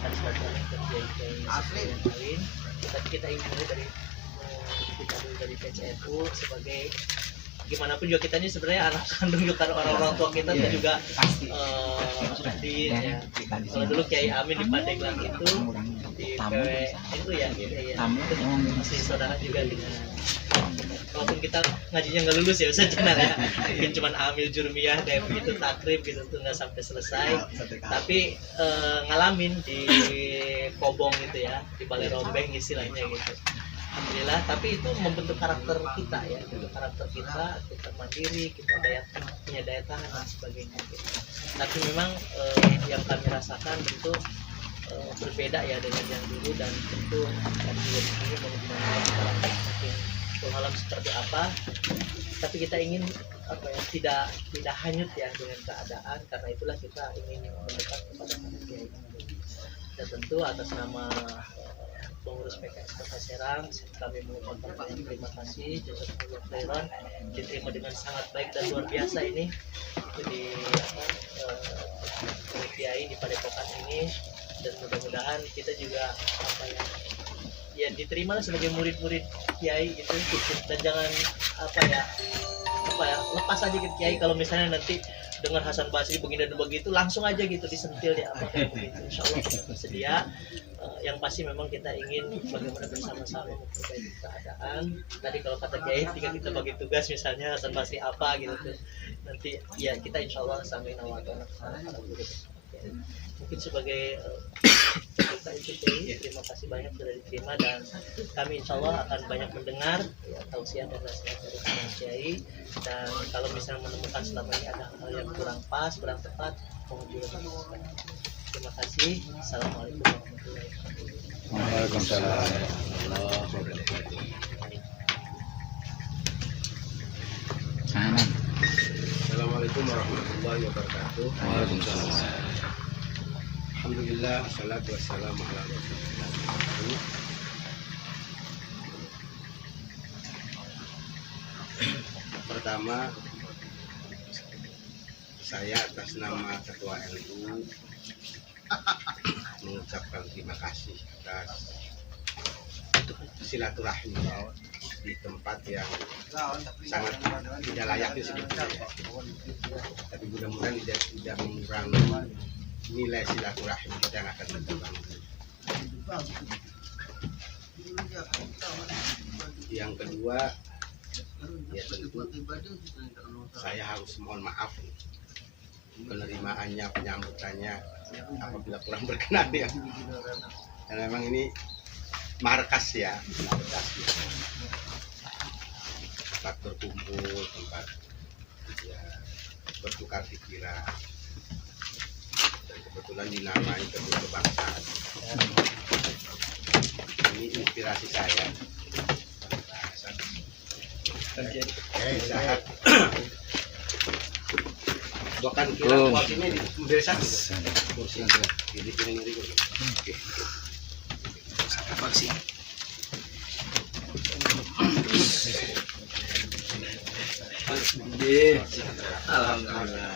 akan silaturahmi ke kiai-kiai yang lain. Kita ingin dari kita dulu dari PCNU sebagai gimana pun juga kita ini sebenarnya anak kandung juga orang-orang tua kita tuh juga pasti ya. Kalau dulu Kiai Amin di Pandeglang itu di PWNU ya gitu ya. Masih saudara juga dengan walaupun kita ngajinya nggak lulus ya Ustaz Jenar ya, mungkin cuma amil jurmiyah Devi itu takrib gitu tuh nggak sampai selesai, tapi ngalamin di Kobong gitu ya, di Balai Rombeng istilahnya gitu. Alhamdulillah, tapi itu membentuk karakter kita ya, itu karakter kita mandiri, kita punya daya tahan dan sebagainya gitu. Tapi memang yang kami rasakan tentu berbeda ya dengan yang dulu, dan tentu kami juga di sini menggunakan mungkin alam seperti apa, tapi kita ingin apa ya, tidak hanyut ya dengan keadaan, karena itulah kita ingin mendekat kepada Kiai. Dan tentu atas nama pengurus PKS Kota Serang kami mengucapkan banyak terima kasih, jazakumullah khairan, diterima dengan sangat baik dan luar biasa ini di Kiai di Padepokan ini, dan mudah-mudahan kita juga apa ya diterima sebagai murid-murid Kiai gitu, dan jangan apa ya lepas aja ke Kiai. Kalau misalnya nanti dengar Hasan Basri begini dan begitu langsung aja gitu disentil ya apa kayak begitu, insya Allah kita bersedia. Yang pasti memang kita ingin bagaimana bersama-sama memperbaiki keadaan. Tadi kalau kata Kiai tinggal kita bagi tugas, misalnya Hasan Basri apa gitu tuh, nanti ya kita insya Allah sampai nawatona mungkin sebagai kita itu Kiai, terima kasih banyak sudah diterima, dan kami insya Allah akan banyak mendengar ya, tausiah dan nasihat dari Pak Kiai, dan kalau misalnya menemukan selama ini ada hal yang kurang pas, kurang tepat, mohon juga masukan. Terima kasih. Assalamualaikum warahmatullahi wabarakatuh. Waalaikumsalam. Assalamualaikum warahmatullahi wabarakatuh. Waalaikumsalam. Alhamdulillah, wassalatu wassalamu ala rasulillah. Pertama, saya atas nama Ketua LU mengucapkan terima kasih atas silaturahmi di tempat yang sangat tidak layak disebut, tapi mudah-mudahan tidak mengurangi nilai silaturahmi kita yang akan kita bangun. Yang kedua, ya tentu saya harus mohon maaf penerimaannya, penyambutannya apabila kurang berkenan ya. Dan memang ini markas ya, tempat berkumpul, tempat ya, bertukar pikiran, dan kebetulan dinamai kedua kebangsaan. Ini inspirasi saya. Sehat. Bahkan kira waktunya di desa. Jadi ini oke. Vaksin. Alhamdulillah.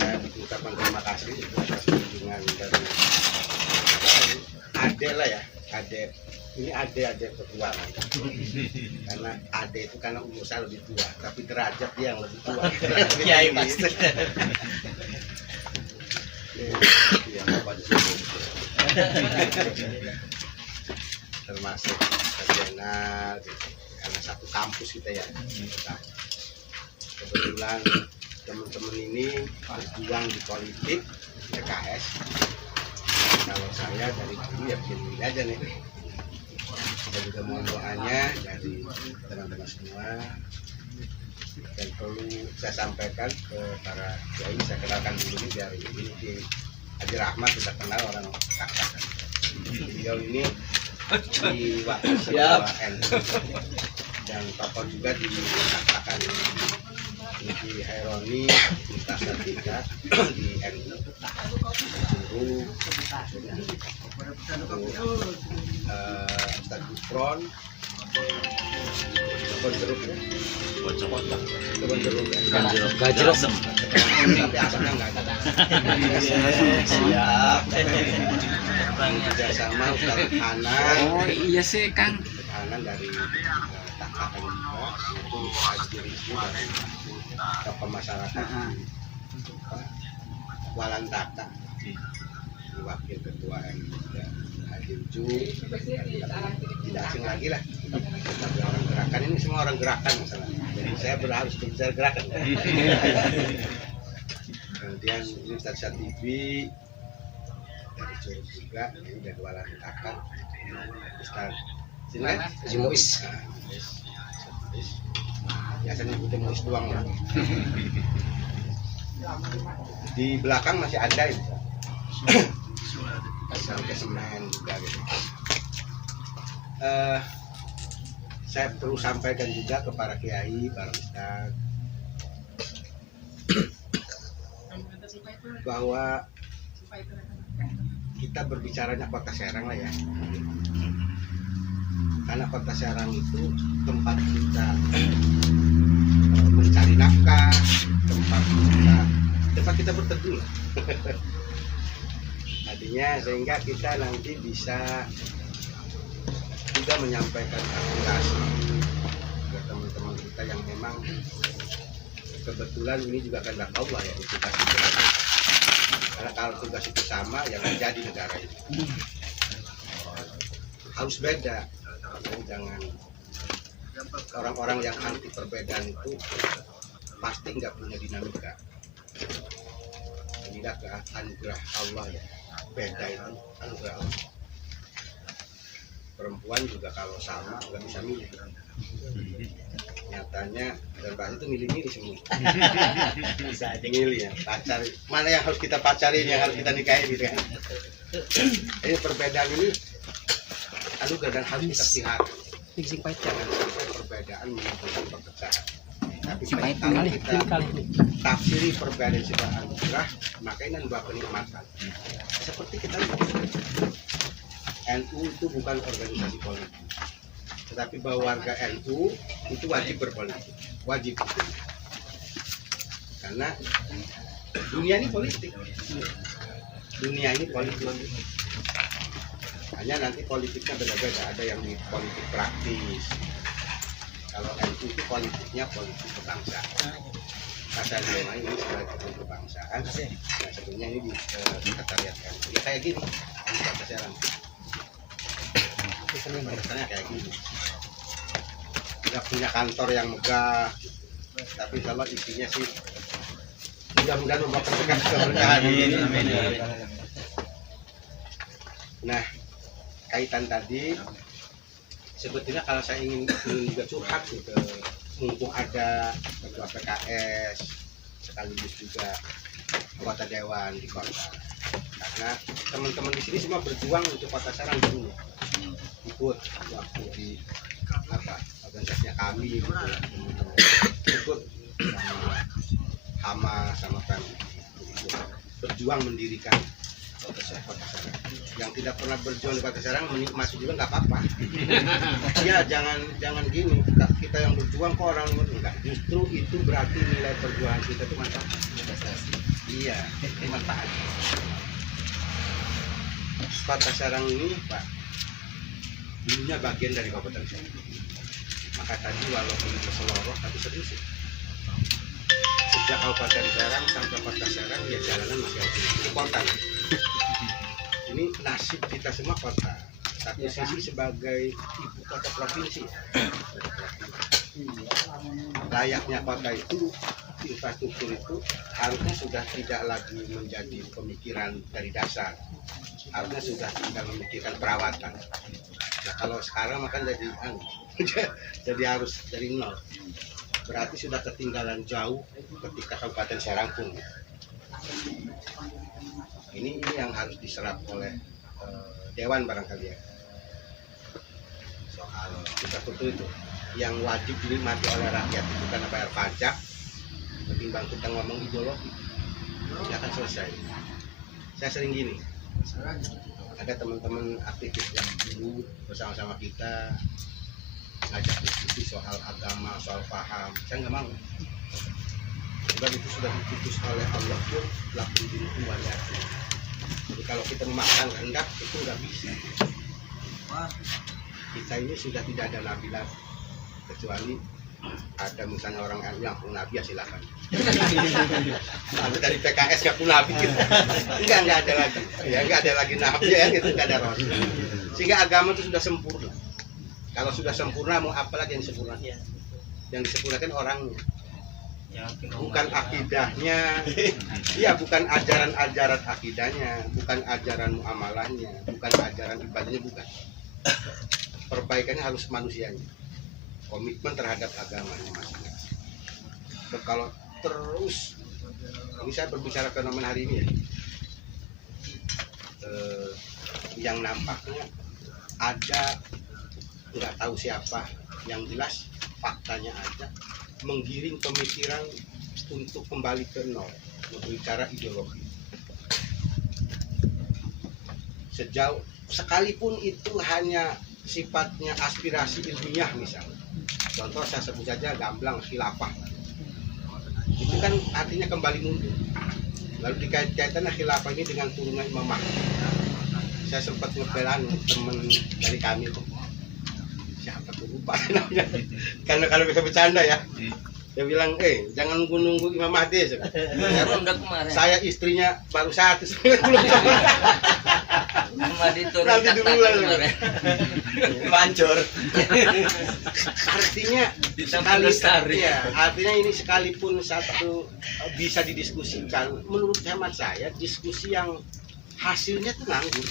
Saya mengucapkan terima kasih atas kunjungan dari Ade lah ya, Ade. Ini Ade ketua, karena Ade itu karena umur saya lebih tua, tapi derajat dia yang lebih tua. Kiai pasti. Yang Bapak disebut. Termasuk Sarjana, karena satu kampus kita ya. Nah, kebetulan teman-teman ini berjuang di politik PKS. Kalau saya dari dulu ya begini aja nih. Saya juga mohon doanya dari teman-teman semua, dan perlu saya sampaikan ke para kiai, saya kenalkan dulu nih biar ini di Haji Rahmat kita kenal orang kakak. Beliau ini di waktu NU dan tokoh juga di kakak. di Haironi minta sertifikat di NU guru Ustadz Gufron kebun jeruk ya kebun jeruk ya Gajrok. tapi asalnya nggak ada Siap. kerjasama Ustadz Hanan Oh iya sih Kang. Hanan dari Takakan juga itu Haji Rizky dari tokoh masyarakat Walantaka wakil ketua MI juga Haji Ucu tidak asing lagi lah tapi orang gerakan ini semua orang gerakan masalah jadi saya harus berbicara gerakan kemudian ini Ustadz Satibi dari Curug juga ini dari Walantaka Ustadz sini kan? Haji Muis. Biasanya nyebutin Muis doang lah. Di belakang masih ada itu. Sampai semen juga gitu. Saya perlu sampaikan juga ke para kiai, para ustadz bahwa kita berbicaranya Kota Serang lah ya. Karena Kota Serang itu tempat kita mencari nafkah, tempat kita berteduh lah. Artinya sehingga kita nanti bisa juga menyampaikan aspirasi ke teman-teman kita yang memang kebetulan ini juga kehendak Allah ya tugas itu. Karena kalau tugas itu sama yang terjadi negara ini harus beda. Jangan orang-orang yang anti perbedaan itu pasti nggak punya dinamika. Inilah anugerah Allah ya. Beda itu anugerah Allah. Perempuan juga kalau sama nggak bisa milih. Nyatanya dan bahasa itu milih-milih semua. Bisa aja Milih ya, pacar. Mana yang harus kita pacarin, yang harus kita nikahin gitu kan. Ini perbedaan ini anugerah dan harus kita pelihara. Jangan sampai perbedaan menimbulkan perpecahan. Tapi kalau kita tafsiri perbedaan sebagai anugerah, maka ini adalah kenikmatan. Seperti kita lihat, NU itu bukan organisasi politik, tetapi bahwa warga NU itu wajib berpolitik, wajib. Karena dunia ini politik, hanya nanti politiknya beda-beda, ada yang di politik praktis. Kalau NU itu politiknya politik kebangsaan. Pasal lima ini sebagai politik kebangsaan. Nah sebetulnya ini di sekretariat NU. Ya kayak gini, ini kata Serang. Misalnya kayak gini. Tidak punya kantor yang megah, tapi kalau isinya sih mudah-mudahan membawa keberkahan ini. Nah, kaitan tadi sebetulnya kalau saya ingin juga curhat gitu, mumpung ada ketua PKS sekaligus juga anggota dewan di kota, karena teman-teman di sini semua berjuang untuk Kota Serang dulu, ikut waktu di organisasinya kami gitu, ikut sama Hama sama Pem berjuang mendirikan Kota Serang. Yang tidak pernah berjuang di Kota Serang menikmati juga nggak apa-apa. Ya jangan gini, kita yang berjuang kok orang enggak. Justru itu berarti nilai perjuangan kita itu mantap. Iya, manfaat. Kota Serang ini Pak, dulunya bagian dari Kabupaten Serang. Maka tadi walaupun itu seloroh tapi serius. Sejak Kabupaten Serang sampai Kota Serang ya jalanan masih ada. Itu kota. Ini nasib kita semua kota. Satu sisi sebagai ibu kota provinsi. Layaknya kota itu, infrastruktur itu harusnya sudah tidak lagi menjadi pemikiran dari dasar. Harusnya sudah tidak memikirkan perawatan. Nah kalau sekarang makan jadi harus dari nol. Berarti sudah ketinggalan jauh ketika Kabupaten Serang pun. Ini yang harus diserap oleh dewan barangkali ya. Soal infrastruktur itu yang wajib dinikmati oleh rakyat itu karena bayar pajak, lebih ketimbang kita ngomong ideologi, tidak akan selesai. Saya sering gini, ada teman-teman aktivis yang dulu bersama-sama kita ngajak diskusi soal agama, soal paham, saya nggak mau. Sebab itu sudah diputus oleh Allah pun lakum dinukum waliyadin. Jadi kalau kita memaksakan kehendak itu nggak bisa. Kita ini sudah tidak ada nabi lagi, kecuali ada misalnya orang yang pun nabi ya silakan. Lalu dari PKS nggak pun nabi gitu. Nggak ada lagi. Ya nggak ada lagi nabi ya gitu, nggak ada rasul. Sehingga agama itu sudah sempurna. Kalau sudah sempurna mau apa lagi yang sempurna? Yang disempurnakan orangnya. Bukan akidahnya, iya bukan ajaran-ajaran akidahnya, bukan ajaran muamalahnya, bukan ajaran ibadahnya, bukan. Perbaikannya harus manusianya, komitmen terhadap agamanya masing-masing. Kalau terus, ini saya berbicara fenomena hari ini ya, yang nampaknya ada nggak tahu siapa, yang jelas faktanya ada menggiring pemikiran untuk kembali ke nol, berbicara ideologi. Sejauh sekalipun itu hanya sifatnya aspirasi ilmiah misalnya. Contoh saya sebut saja gamblang khilafah. Itu kan artinya kembali mundur. Lalu dikait-kaitan khilafah ini dengan turunan Imam Mahdi. Saya sempat ngebelan teman dari kami itu. Siapa tuh lupa namanya. Karena kalau bisa bercanda ya. Dia bilang, jangan nunggu Imam Mahdi. Saya istrinya baru satu. Nanti dulu lah. Pancur. Artinya artinya ini sekalipun satu bisa didiskusikan, menurut hemat saya diskusi yang hasilnya itu nganggur.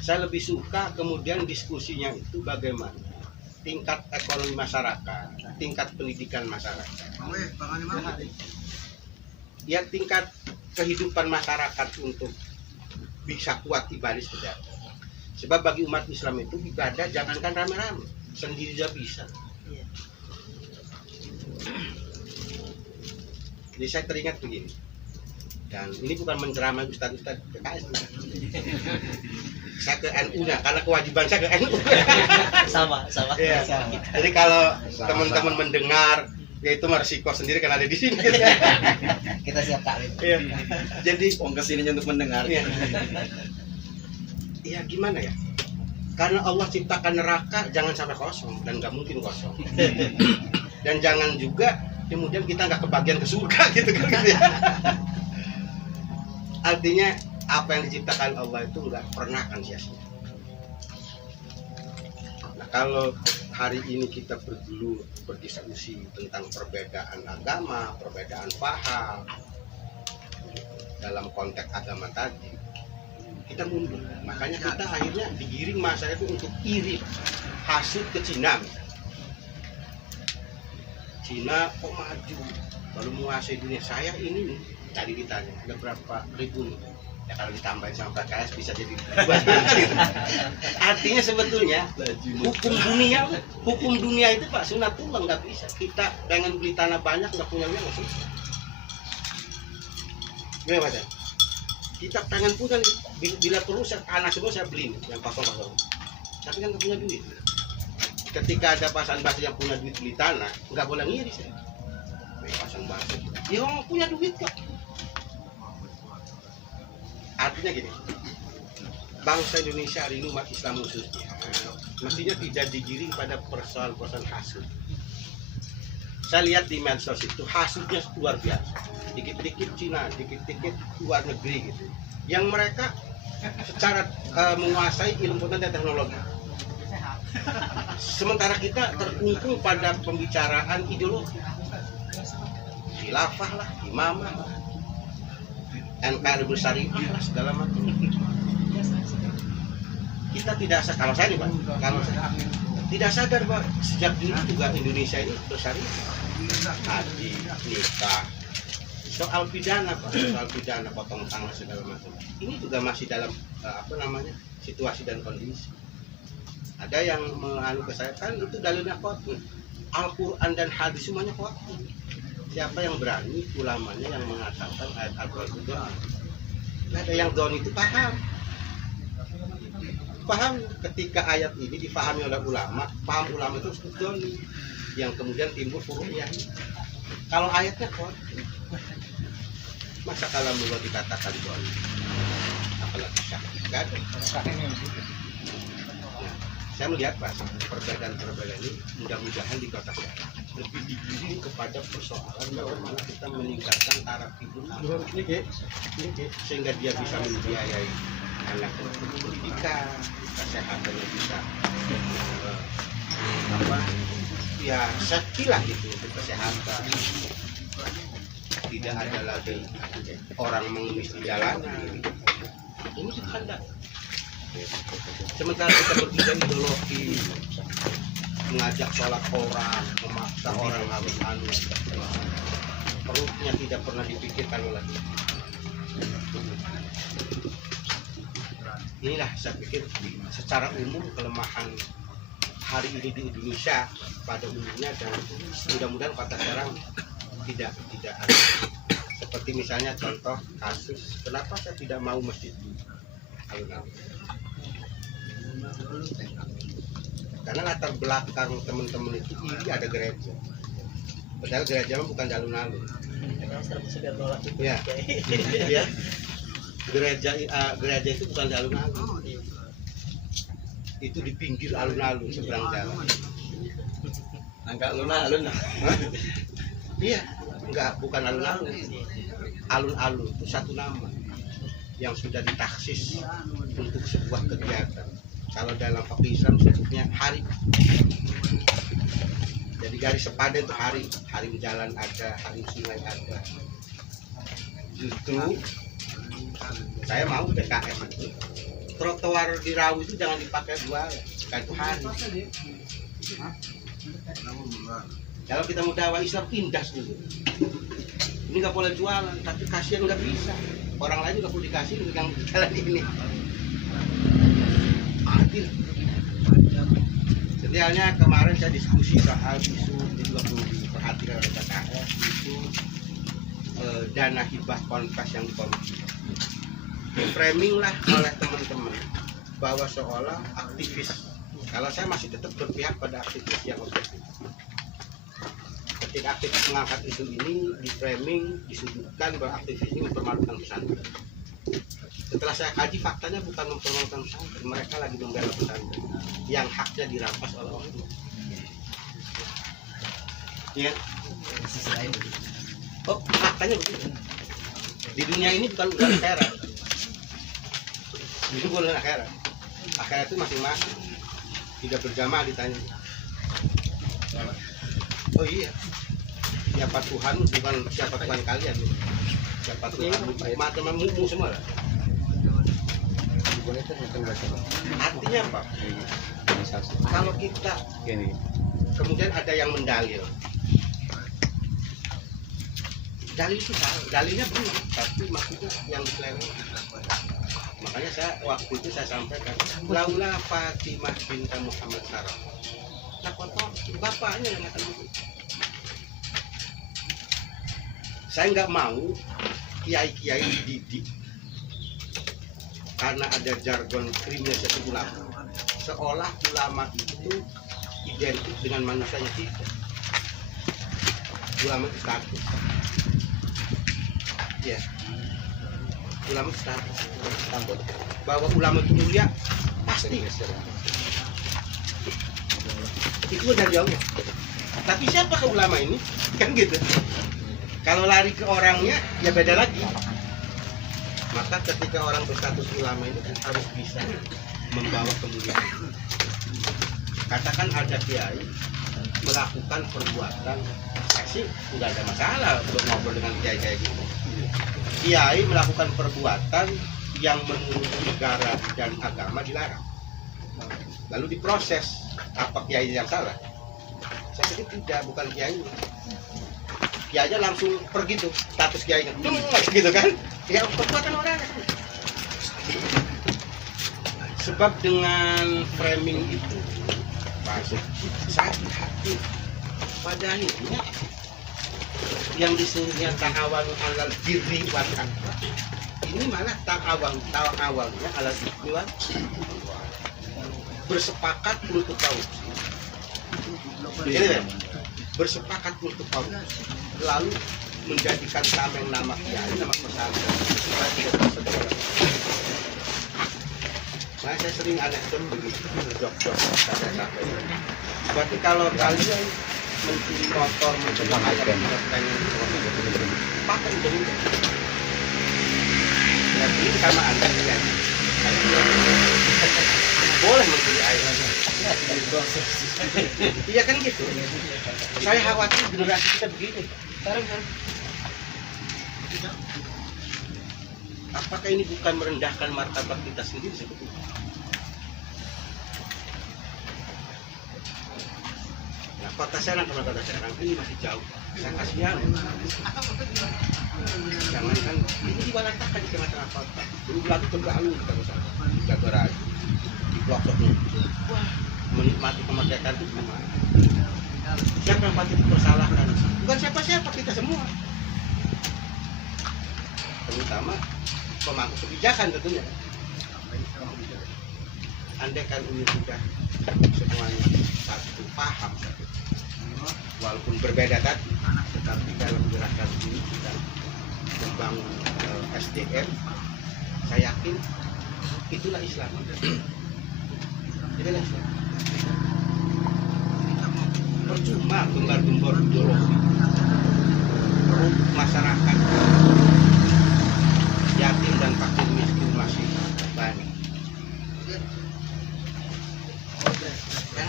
Saya lebih suka kemudian diskusinya itu bagaimana tingkat ekonomi masyarakat, tingkat pendidikan masyarakat, ya tingkat kehidupan masyarakat untuk bisa kuat ibadah seperti apa. Sebab bagi umat Islam itu ibadah jangankan rame-rame, sendiri juga bisa. Jadi saya teringat begini, dan ini bukan menceramai ustadz-ustadz PKS, saya ke NU-nya karena kewajiban saya ke NU. sama Ya. Jadi kalau teman-teman mendengar, ya itu resiko sendiri kan ada di sini. Kita siap taklim. Ya. Jadi kesininya untuk mendengar. Iya gimana ya? Karena Allah ciptakan neraka jangan sampai kosong, dan nggak mungkin kosong. Dan jangan juga kemudian kita nggak kebagian ke surga gitu kan ya. Artinya apa yang diciptakan Allah itu nggak pernah akan sia-sia. Nah kalau hari ini kita berdiskusi tentang perbedaan agama, perbedaan paham dalam konteks agama tadi, kita mundur. Makanya kita akhirnya digiring masa itu untuk iri, hasut ke Cina. Cina kok maju, baru menguasai dunia. Saya ini nih, tadi ditanya ada berapa ribu nih? Ya kalau ditambahin sama PKS bisa jadi buat gitu. Artinya sebetulnya hukum dunia itu Pak sunatullah nggak bisa. Kita pengen beli tanah banyak nggak punya uang nggak susah. Gimana Mas? Kita pengen punya bila perlu anak semua saya beli yang kosong-kosong. Tapi kan nggak punya duit. Ketika ada pasangan basi yang punya duit beli tanah, nggak boleh ngiri saya. Pasangan basi, dia orang punya duit kok. Artinya gini, bangsa Indonesia hari ini umat Islam khususnya mestinya tidak digiring pada persoalan-persoalan hasut. Saya lihat di medsos itu hasutnya luar biasa. Dikit-dikit Cina, dikit-dikit luar negeri gitu. Yang mereka secara menguasai ilmu dan teknologi. Sementara kita terkungkung pada pembicaraan ideologi. Khilafah lah, imamah lah. NKRI bersyariah lah segala macam. Kita tidak sadar, kalau saya nih Pak, kalau saya tidak sadar Pak, sejak dulu juga Indonesia ini bersyariah. Haji, nikah, soal pidana Pak, soal pidana potong tangan segala macam. Ini juga masih dalam situasi dan kondisi. Ada yang menganu ke saya kan itu dalilnya kuat. Al-Quran dan hadis semuanya kuat. siapa yang berani ulamanya yang mengatakan ayat Al-Quran itu doa. Nggak ada yang doa itu paham ketika ayat ini dipahami oleh ulama, paham ulama itu sebetulnya yang kemudian timbul furu'iyah. Kalau ayatnya kok masa kalau mulai dikatakan doa apalagi syak, nggak ada. Nah, saya melihat perbedaan ini mudah-mudahan di kota saya lebih digiring kepada persoalan bagaimana kita meningkatkan taraf hidup sehingga dia bisa membiayai anak pendidikan, kesehatannya bisa ya safety lah gitu untuk kesehatan. Tidak ada lagi orang mengemis di jalanan. Ini kehendak. Sementara kita berbicara ideologi, mengajak sholat orang, memaksa orang harus anu, perutnya tidak pernah dipikirkan oleh kita. Inilah saya pikir secara umum kelemahan hari ini di Indonesia pada umumnya, dan mudah-mudahan kota Serang tidak ada. Seperti misalnya contoh kasus kenapa saya tidak mau masjid di alun-alun, karena latar belakang teman-teman itu iri ada gereja, padahal gereja bukan di alun-alun. Ya, ya. Gereja itu bukan di alun-alun, itu di pinggir alun-alun seberang jalan. Enggak alun-alun. Iya, bukan alun-alun. Alun-alun itu satu nama yang sudah ditaksis untuk sebuah kegiatan. Kalau dalam fakih Islam sebutnya hari. Jadi garis sepadan itu hari jalan ada, hari sungai ada. Justru saya mau PKM itu trotoar di Rawu itu jangan dipakai jual, kan itu hari. Kalau kita mau dakwah Islam tindas dulu. Ini nggak boleh jualan, tapi kasihan nggak bisa. Orang lain nggak perlu dikasih yang jalan ini. Adil. Setiapnya kemarin saya diskusi soal isu di 20 perhatian oleh KKS itu dana hibah konfes yang dikorupsi. Framing lah oleh teman-teman bahwa seolah aktivis. Kalau saya masih tetap berpihak pada aktivis yang objektif. Ketika aktivis mengangkat isu ini, di framing, disudutkan bahwa aktivis ini mempermalukan pesantren. Setelah saya kaji, faktanya bukan mempermalukan pesantren, mereka lagi membela pesantren yang haknya dirampas oleh orang tua. Ya, oh faktanya begitu. Di dunia ini bukan akhirat. Itu bukan akhirat. Akhirat itu masing-masing. Tidak berjamaah ditanya. Oh iya, siapa Tuhan bukan siapa Tuhan kalian. Siapa Tuhan teman-temanmu semua lah. Artinya apa? Kalau kita kemudian ada yang mendalil, dalil itu salah, dalilnya benar, tapi maksudnya yang diklaim. Makanya waktu itu saya sampaikan, laula Fatimah binti Muhammad Sarah. Bapaknya yang akan begitu. Saya nggak mau kiai-kiai dididik karena ada jargon kriminalisasi ulama, seolah ulama itu identik dengan manusianya. Tidak. Ulama itu status. Ya. Ulama itu status. Bahwa ulama itu mulia pasti. Itu dari Allah. Tapi siapa ke ulama ini? Kan gitu. Kalau lari ke orangnya ya beda lagi. Maka ketika orang berstatus ulama ini kan harus bisa membawa kemuliaan. Katakan ada kiai melakukan perbuatan, saya sih nggak ada masalah untuk ngobrol dengan kiai kayak gitu. Kiai melakukan perbuatan yang menurut negara dan agama dilarang, lalu diproses. Apa kiai yang salah? Saya pikir tidak, bukan kiai. Kiainya langsung pergi tuh, status kiainya gitu kan? Ya perbuatan orang. Sebab dengan framing itu masuk sakit hati. Pada akhirnya yang disuruhnya ta'awanu alal birri wat taqwa. Ini malah ta'awalnya alal birri wat taqwa. Bersepakat untuk korupsi. Ini kan? Bersepakat untuk korupsi. Lalu menjadikan tameng nama kiai, nama pesantren. Nah, saya sering anekdot begitu, jok-jok saya sampaikan. Berarti kalau kalian mencuri motor, mencuri ayam, pengen pakai dulu. Ya, ini sama Anda kan. Boleh mencuri ayam. Iya kan gitu. Saya khawatir generasi kita begini. Sekarang kan. Apakah ini bukan merendahkan martabat kita sendiri sebetulnya? Nah, kota Serang sama kota Serang ini masih jauh. Saya kasihan. Jangankan ini diwaratakan di tengah-tengah kota. Dulu lagi terganggu kita bersama. Jaga Raja. Di pelosoknya. Wah, menikmati kemerdekaan itu gimana? Siapa yang patut dipersalahkan? Bukan siapa-siapa, kita semua. Terutama pemangku kebijakan tentunya. Andai kan ini sudah semuanya satu paham, walaupun berbeda tadi, tetapi dalam gerakan ini kita membangun SDM, saya yakin itulah Islam. Itulah Islam. Percuma gembar-gembor ideologi, perut masyarakat yatim dan fakir miskin masih banyak.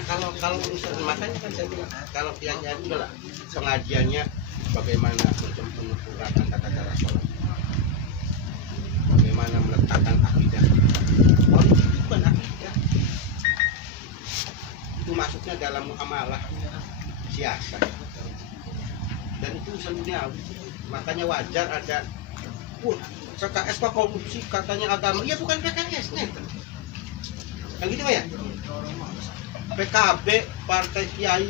Kan kalau misalnya makanya kan saya bilang kalau kiainya itu lah pengajiannya bagaimana menyempurnakan tata cara sholat, bagaimana meletakkan akidah. Politik itu bukan akidah, itu masuknya dalam muamalah siasat dan itu seluruhnya. Makanya wajar ada PKS kok korupsi katanya agama, ya bukan PKS nih yang gitu ya. PKB partai kiai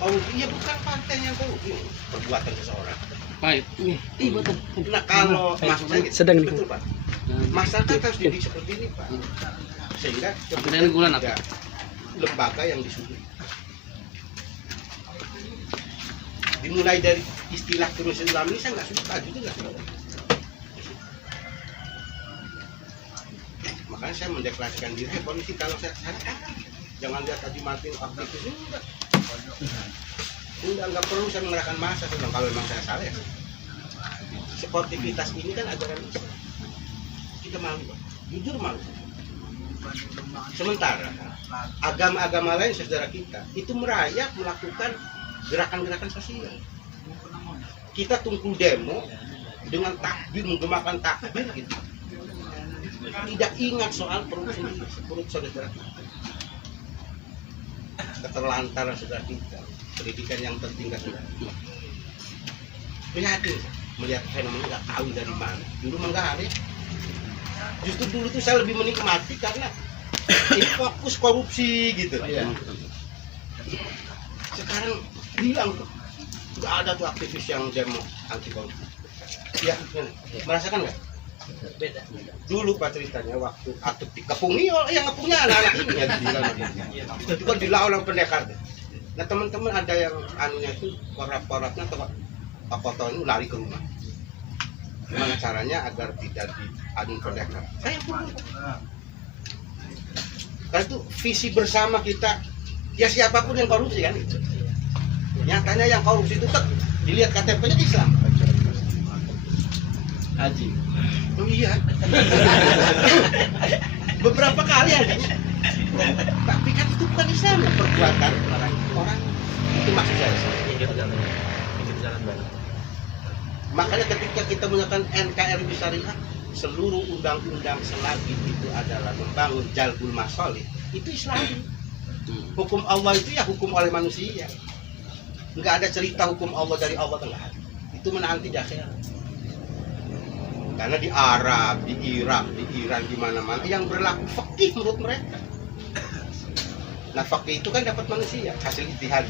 korupsi, ya bukan partai yang korupsi, perbuatan seseorang. Baik, nih, betul. Nah kalau maksud saya gitu, sedang betul Pak, masyarakat harus didik seperti ini Pak, sehingga ada lembaga yang disuruh dimulai dari istilah terus Islam ini. Saya nggak suka gitu, nggak suka. Makanya saya mendeklarasikan diri polisi. Kalau saya jangan lihat tadi Martin aktivis enggak perlu saya mengerahkan massa. Kalau memang saya salah ya. Sportivitas ini kan ajaran Islam. Kita malu, jujur malu. Sementara agama-agama lain saudara kita itu merayap melakukan gerakan-gerakan sosial. Kita tunggu demo dengan takbir, menggemakan takbir gitu. Tidak ingat soal perut sendiri, perut saudara kita. Keterlantaran saudara kita, pendidikan yang tertinggal saudara kita. Prihatin melihat fenomena nggak tahu dari mana. Dulu nggak ada. Justru dulu tuh saya lebih menikmati karena ini fokus korupsi gitu. Sekarang hilang tuh, nggak ada tuh aktivis yang demo anti korupsi. Ya, merasakan nggak? Beda. Dulu Pak ceritanya waktu atau dikepungi, yang ngepungnya anak-anak ini ya itu kan dilawan oleh pendekar. Nah teman-teman ada yang anunya itu korap-korapnya atau fotonya lari ke rumah. Gimana caranya agar tidak diadu pendekar? Saya pun. Karena itu visi bersama kita, ya siapapun yang korupsi kan itu. Nyatanya yang korupsi itu tuh dilihat KTP-nya Islam. Haji. Oh iya. Beberapa kali ada. Tapi kan itu bukan Islam, perbuatan orang itu maksud saya. Makanya ketika kita menggunakan NKRI syariah, seluruh undang-undang selagi itu adalah membangun jalbul masalih, itu Islam. Hukum Allah itu ya hukum oleh manusia. Enggak ada cerita hukum Allah dari Allah, enggak ada. Itu menanti di akhirat. Karena di Arab, di Irak, di Iran, di mana-mana yang berlaku fikih menurut mereka. Nah, fikih itu kan dapat manusia hasil ijtihad.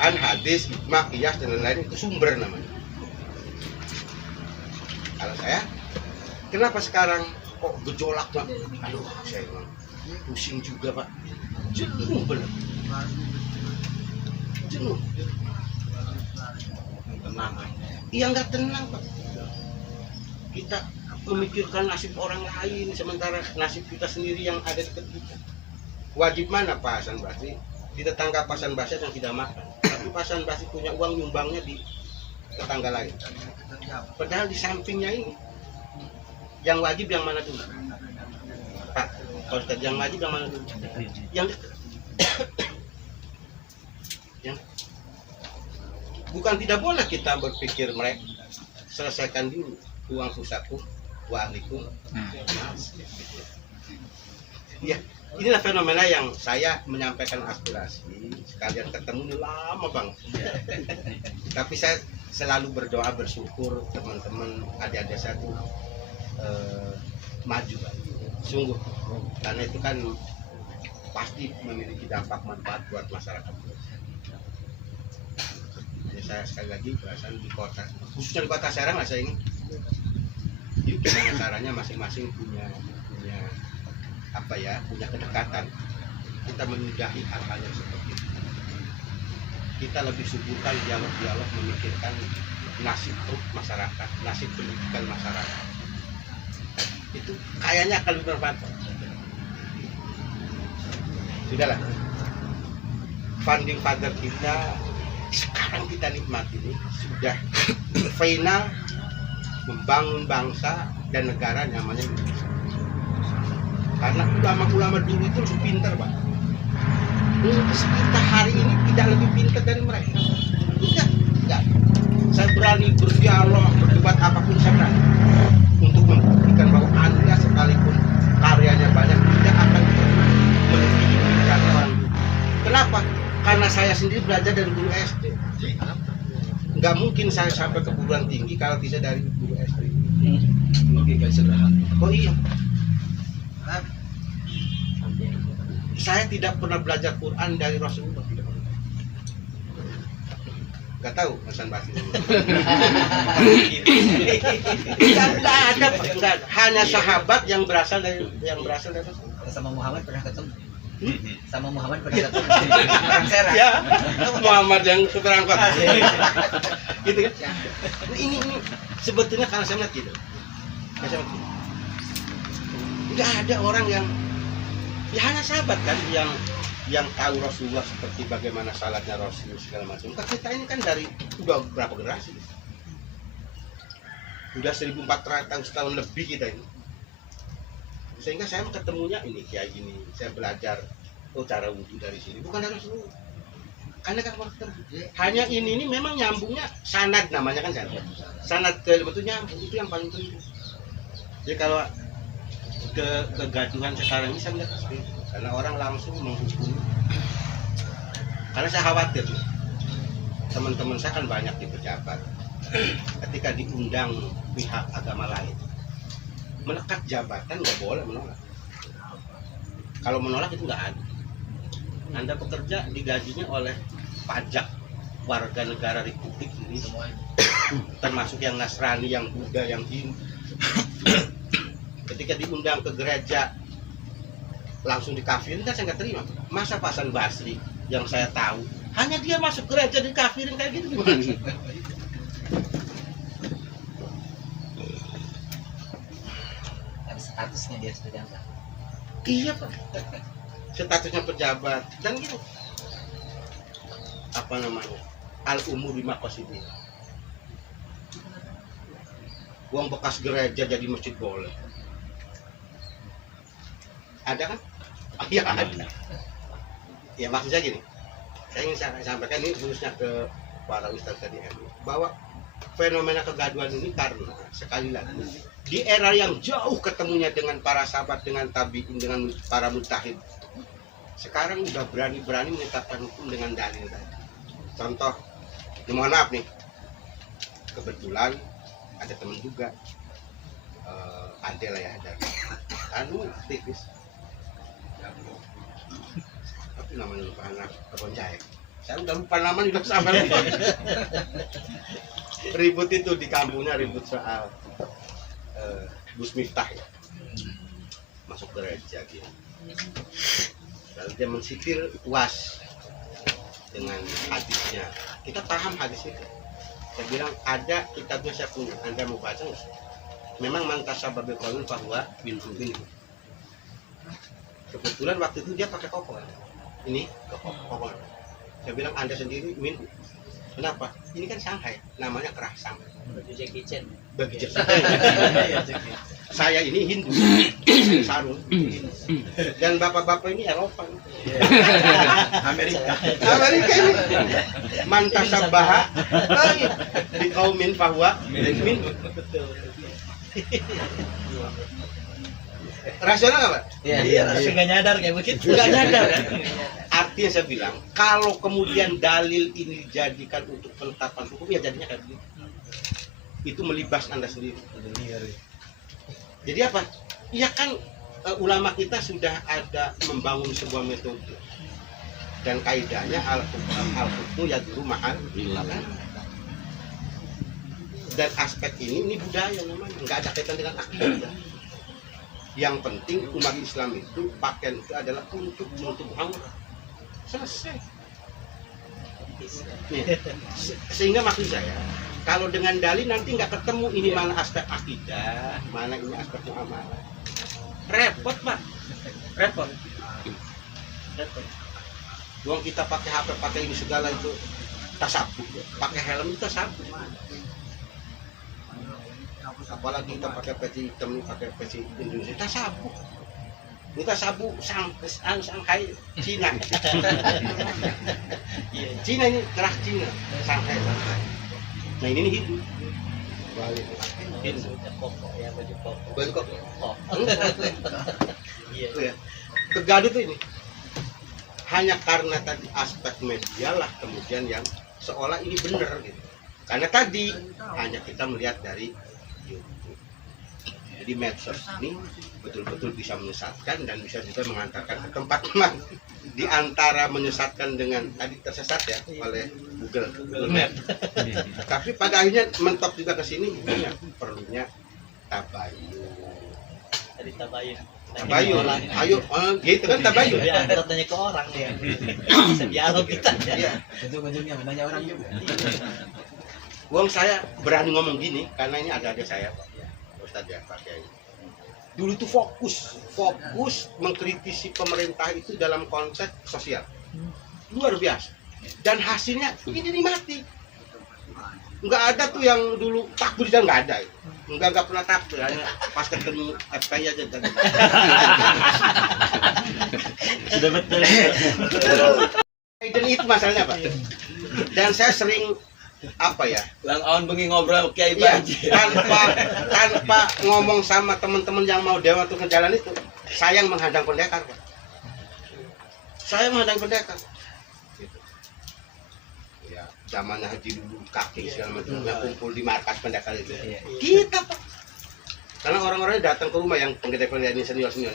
Quran, hadis, ijma, qiyas dan lain-lain itu sumber namanya. Kalau saya, kenapa sekarang kok gejolak Pak? Aduh, saya emang pusing juga Pak. Jenuh bener. Jenuh. Tenang. Iya nggak tenang Pak. Kita memikirkan nasib orang lain sementara nasib kita sendiri yang ada dekat kita. Wajib mana Pak Hasan Basri? Kita tangkap Pak Hasan Basri yang tidak makan. Tapi Pak Hasan Basri punya uang nyumbangnya di tetangga lain. Padahal di sampingnya ini yang wajib yang mana dulu? Pak, Pak Ustadz, yang wajib yang mana dulu? Yang dekat. Yang bukan tidak boleh kita berpikir mereka selesaikan dulu uang pusatku wa ahlikum. Ya, inilah fenomena yang saya menyampaikan aspirasi sekalian ketemu ini lama bang. Tapi saya selalu berdoa bersyukur teman-teman adik-adik saya tuh maju sungguh, karena itu kan pasti memiliki dampak manfaat buat masyarakat. Jadi saya sekali lagi perasaan di kota, khususnya di kota Serang lah saya ingin, gimana caranya masing-masing punya apa ya, punya kedekatan, kita menyudahi hal-hal yang seperti itu. Kita lebih suburkan dialog-dialog memikirkan nasib masyarakat, nasib pendidikan masyarakat. Itu kayaknya akan lebih bermanfaat. Sudahlah, founding father kita sekarang kita nikmati ini sudah final membangun bangsa dan negara namanya Indonesia. Karena ulama-ulama dulu itu lebih pintar Pak. Kita hari ini tidak lebih pintar dari mereka. Enggak. Saya berani berdialog, berdebat apapun saya berani untuk membuktikan bahwa Anda sekalipun karyanya banyak tidak akan melebihi orang. Kenapa? Karena saya sendiri belajar dari guru SD. Nggak mungkin saya sampai ke perguruan tinggi kalau tidak dari guru SD. Logika sederhana. Oh iya. Saya tidak pernah belajar Quran dari Rasulullah. Nggak tahu Hasan Basri. Tidak ada, Pak. Hanya sahabat yang berasal dari Rasulullah. Sama Muhammad pernah ketemu. Sama Muhammad pernah ketemu. Orang Serang. Ya, Muhammad yang supir angkot. Gitu kan? Ini sebetulnya karena saya melihat gitu. Tidak ada orang yang ya hanya sahabat kan yang tahu Rasulullah seperti bagaimana salatnya Rasul segala macam. Kita ini kan dari udah berapa generasi? Udah 1400 tahun lebih kita ini. Sehingga saya ketemunya ini kayak gini. Saya belajar cara wudhu dari sini, bukan dari Rasulullah. Karena kan hanya ini memang nyambungnya sanad namanya kan sanad. Sanad ke betul nyambung itu yang paling penting. Jadi kalau kegaduhan sekarang ini saya melihat seperti itu. Karena orang langsung menghukumi. Karena saya khawatir teman-teman saya kan banyak di pejabat. Ketika diundang pihak agama lain, melekat jabatan nggak boleh menolak. Kalau menolak itu nggak ada. Anda bekerja digajinya oleh pajak warga negara Republik ini, termasuk yang Nasrani, yang Buddha, yang Hindu. Ketika diundang ke gereja langsung dikafirin kan saya nggak terima. Masa Pak Hasan Basri yang saya tahu hanya dia masuk gereja dikafirin kayak gitu gimana? Statusnya dia sudah enggak. Iya Pak, statusnya pejabat dan gitu apa namanya al-umur bima qasidih. Uang bekas gereja jadi masjid boleh. Ada kan? Iya ada. Ya maksud saya gini, saya ingin sampaikan ini khususnya ke para ustadz tadi bahwa fenomena kegaduhan ini karena sekali lagi di era yang jauh ketemunya dengan para sahabat, dengan tabiin, dengan para mujtahid, sekarang udah berani-berani menetapkan hukum dengan dalil tadi. Contoh, ya mohon maaf nih, kebetulan ada teman juga, ada lah ya, ada aktivis, tapi namanya lupa anak kebon jahe. Saya udah lupa namanya udah sampai lupa. Ribut itu di kampungnya ribut soal Gus Miftah ya. Masuk gereja gitu. Lalu dia mensitir UAS dengan hadisnya. Kita paham hadis itu. Saya bilang ada kitabnya saya punya. Anda mau baca nggak? Memang mantasa babil qaulun bahwa bin rubin. Kebetulan waktu itu dia pakai koko. Ini koko. Saya bilang Anda sendiri min. Kenapa? Ini kan Shanghai, namanya kerah Shanghai. Baju Jackie Chan. Bagi saya ini Hindu, sarung, dan bapak-bapak ini Eropa, Amerika. Amerika ini mantasabaha di kaumin bahwa min. Rasional nggak Pak? Iya, tapi nggak nyadar kayak begitu. Nggak nyadar kan? Artinya saya bilang, kalau kemudian dalil ini dijadikan untuk penetapan hukum, ya jadinya kayak begitu. Itu melibas Anda sendiri. Jadi apa? Ya kan ulama kita sudah ada membangun sebuah metode dan kaidahnya al-hukmu yaduru ma'al illah. Dan aspek ini budaya namanya, nggak ada kaitan dengan akidah. Yang penting umat Islam itu pakaian itu adalah untuk menutup aurat. Selesai. Nih, sehingga maksud saya, kalau dengan dalil nanti nggak ketemu ini mana aspek akidah, mana ini aspek muamalah. Repot Pak, repot. Buang kita pakai HP, pakai ini segala itu tasabuk, pakai helm itu tasabuk. Apalagi kita pakai peci hitam, pakai peci Indonesia, tasabuk. Kita sabu Shanghai Cina. Cina ini kerah Cina, Shanghai. Nah ini Hindu. Hindu koko ya, baju koko. Baju koko. Iya. Kegaduh tuh ini. Hanya karena tadi aspek media lah kemudian yang seolah ini benar gitu. Karena tadi hanya kita melihat dari YouTube. Jadi medsos ini betul-betul bisa menyesatkan dan bisa juga mengantarkan ke tempat teman. Di antara menyesatkan dengan tadi tersesat ya oleh Google Map. Tapi pada akhirnya mentok juga ke sini perlunya tabayun. Tadi tabayun. Tabayun. Ayo gitu kan tabayun. Ya, kita tanya ke orang ya. Bisa dialog kita ya. Iya. Ujung-ujungnya menanya orang juga. Wong saya berani ngomong gini karena ini ada saya Pak. Ustaz ya Pak Kiai. Dulu itu fokus mengkritisi pemerintah itu dalam konsep sosial luar biasa dan hasilnya ini dinikmati. Nggak ada tuh yang dulu takbir dan nggak ada itu. Nggak pernah takbir, hanya pas ketemu FPI aja dan Sudah betul. dan itu masalahnya Pak. Dan saya sering apa ya, Lang awan bengi ngobrol Kiai ya, Banji. tanpa ngomong sama teman-teman yang mau dewa untuk ngejalan itu, saya yang menghadang pendekar Pak. Saya menghadang pendekar gitu. Ya zamannya Haji dulu kaki segala macamnya kumpul di markas pendekar itu kita Pak, karena orang-orangnya datang ke rumah yang pendekar-pendekar ini senior itu,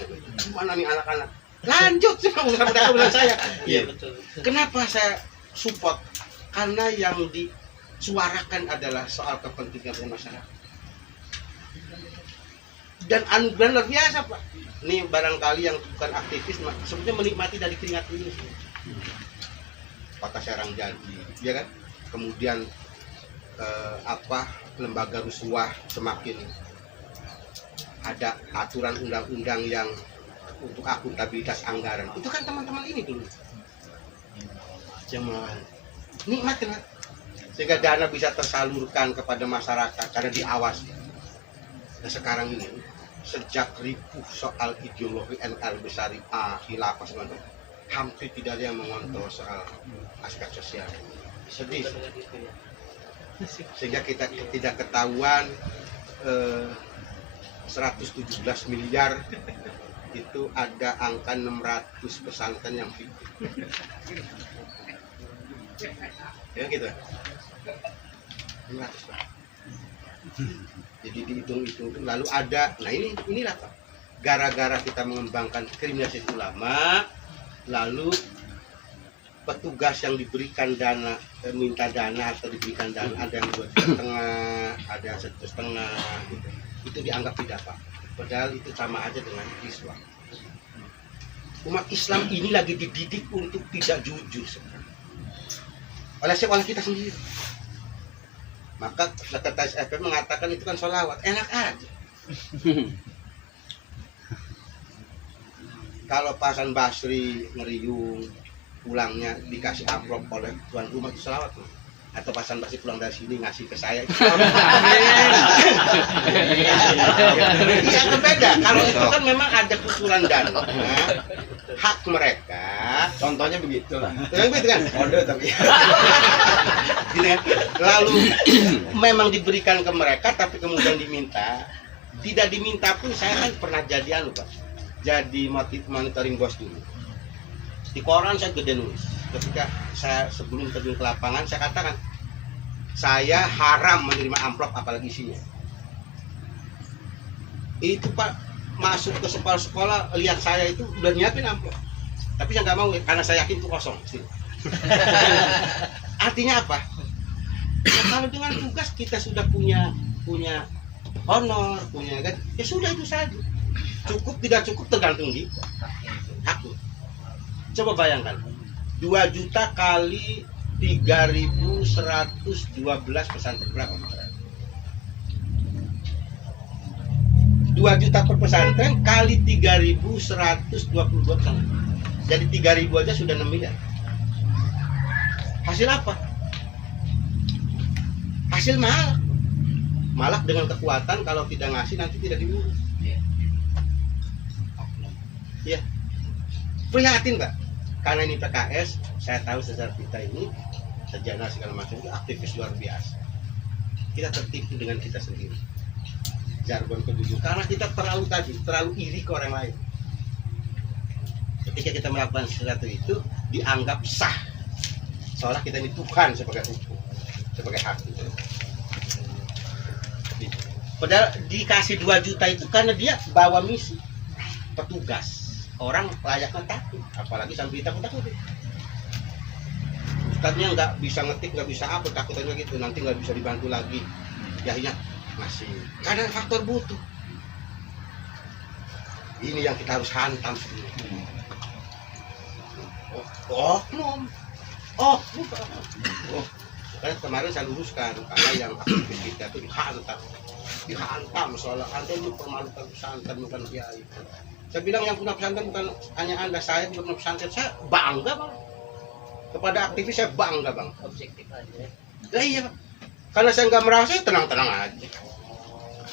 mana nih anak-anak lanjut sih urusan pendekar bilang saya. Iya betul. Kenapa saya support? Karena yang disuarakan adalah soal kepentingan masyarakat. Dan anugerah luar biasa Pak. Ini barangkali yang bukan aktivis, sebenarnya menikmati dari keringat ini. Kota Serang jadi, ya kan? Kemudian lembaga Ruswah semakin ada aturan undang-undang yang untuk akuntabilitas anggaran. Itu kan teman-teman ini dulu. Jemaah nikmat kan? Sehingga dana bisa tersalurkan kepada masyarakat karena diawasi. Nah sekarang ini sejak ripuh soal ideologi NL Syariah, khilafah semuanya, hampir tidak ada yang mengontrol soal aspek sosial. Sedih. Sehingga kita tidak ketahuan 117 miliar itu ada angka 600 pesantren yang fiktif. Ya gitu. 600 Pak. Jadi dihitung-hitung lalu ada. Nah inilah Pak. Gara-gara kita mengembangkan kriminalisasi ulama, lalu petugas yang diberikan dana, minta dana atau diberikan dana, ada yang 2,5 juta, ada yang 1,5 juta, gitu. Itu dianggap tidak apa. Padahal itu sama aja dengan Islam. Umat Islam ini lagi dididik untuk tidak jujur sebenarnya. Oleh kita sendiri. Maka Sekretaris FM mengatakan itu kan sholawat, enak aja. Kalau Pak Hasan Basri ngeriung, pulangnya dikasih amplop oleh tuan rumah itu sholawat. Atau Pak Hasan Basri pulang dari sini ngasih ke saya itu sholawat. Iya berbeda. Kalau itu kan memang ada kucuran dana, hak mereka. Contohnya begitu lah. Yang begitu kan? Kode tapi. Gitu kan? Lalu memang diberikan ke mereka, tapi kemudian diminta. Tidak diminta pun, saya kan pernah jadi Pak. Jadi monitoring bos dulu. Di koran saya gede nulis. Ketika saya sebelum terjun ke lapangan, saya katakan saya haram menerima amplop apalagi isinya. Itu Pak masuk ke sekolah lihat saya itu udah nyiapin amplop. Tapi saya nggak mau karena saya yakin itu kosong. Artinya apa? Ya, kalau dengan tugas kita sudah punya honor, punya kan, ya sudah itu saja. Cukup tidak cukup tergantung kita. Aku. Coba bayangkan, 2 juta kali 3.112 pesantren berapa? 2 juta per pesantren kali 3.122 pesantren. Jadi 3.000 aja sudah 6 miliar. Hasil apa? Hasil malak. Malak dengan kekuatan, kalau tidak ngasih nanti tidak diurus. Iya. Prihatin Pak. Karena ini PKS, saya tahu sejarah kita ini sejarah segala macam itu aktivis luar biasa. Kita tertipu dengan kita sendiri. Jargon kedudukan karena kita terlalu iri ke orang lain. Ketika kita melakukan sesuatu itu dianggap sah, seolah kita ini Tuhan sebagai hukum, sebagai hakim. Padahal dikasih 2 juta itu karena dia bawa misi, petugas. Orang layaknya takut, apalagi sampai takut. Ustadznya nggak bisa ngetik, nggak bisa apa, takutnya gitu, nanti nggak bisa dibantu lagi. Yahnya masih, karena faktor butuh. Ini yang kita harus hantam sebenarnya. Karena kemarin saya luruskan karena yang aktivis kita itu dihantam soal Anda itu permalukan pesantren bukan kiai. Saya bilang yang punya pesantren bukan hanya Anda, saya juga punya pesantren. Saya bangga Bang. Kepada aktivis saya bangga Bang. Objektif aja. Lah iya, karena saya nggak merasa, tenang-tenang aja.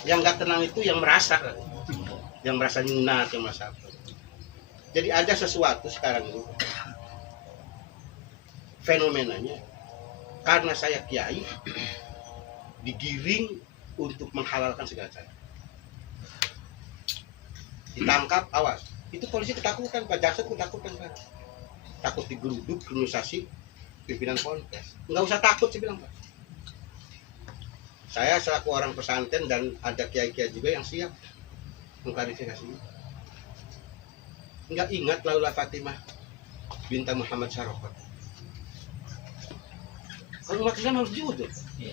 Yang nggak tenang itu yang merasa nyunat, yang merasa apa. Jadi ada sesuatu sekarang ini, fenomenanya, karena saya kiai, digiring untuk menghalalkan segala cara. Ditangkap, awas. Itu polisi ketakutan, Pak Jaksa ketakutan Pak. Takut digeruduk, kriminalisasi pimpinan ponpes. Nggak usah takut, saya bilang Pak. Saya selaku orang pesantren dan ada kiai-kiai juga yang siap mengklarifikasi. Nggak ingat Laula Fatimah binta Muhammad Syarofat. Kalau umat Islam harus jujur. Iya.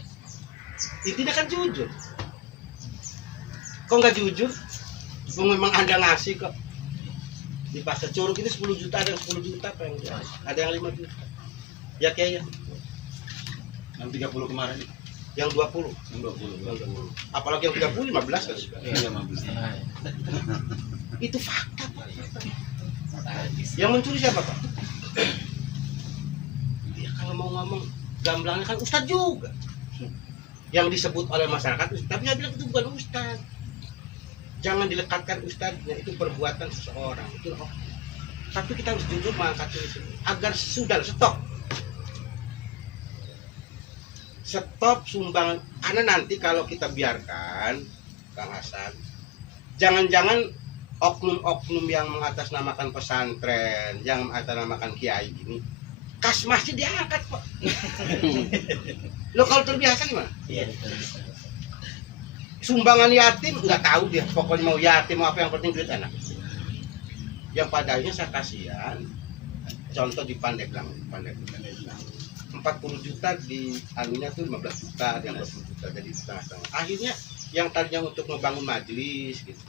Intinya kan jujur. Kok nggak jujur? Memang Anda ngasih kok. Di pasar curug itu 10 juta, ada yang 10 juta apa yang ada yang 5 juta. Ya kayaknya. Yang 30 kemarin. Yang 20. Yang 20. Apalagi yang 30 15 kan. Iya, 15. Itu fakta Pak. Yang mencuri siapa Pak? Ya kalau mau ngomong gamblangnya kan ustadz juga. Yang disebut oleh masyarakat, tapi saya bilang itu bukan ustadz. Jangan dilekatkan ustadznya, itu perbuatan seseorang. Itu tapi kita harus jujur mengangkat ini agar sudah stop sumbangan, karena nanti kalau kita biarkan Kang Hasan, jangan-jangan oknum-oknum yang mengatasnamakan pesantren, yang mengatasnamakan kiai ini, kas masjid diangkat Pak. Lo kalau terbiasa gimana? Iya. Sumbangan yatim nggak tahu dia, pokoknya mau yatim mau apa yang penting duit anak. Yang padanya saya kasihan, contoh di Pandeglang 40 juta di anunya tuh 15 juta dan 20 juta jadi setengah-setengah. Akhirnya yang tadinya untuk membangun majelis gitu,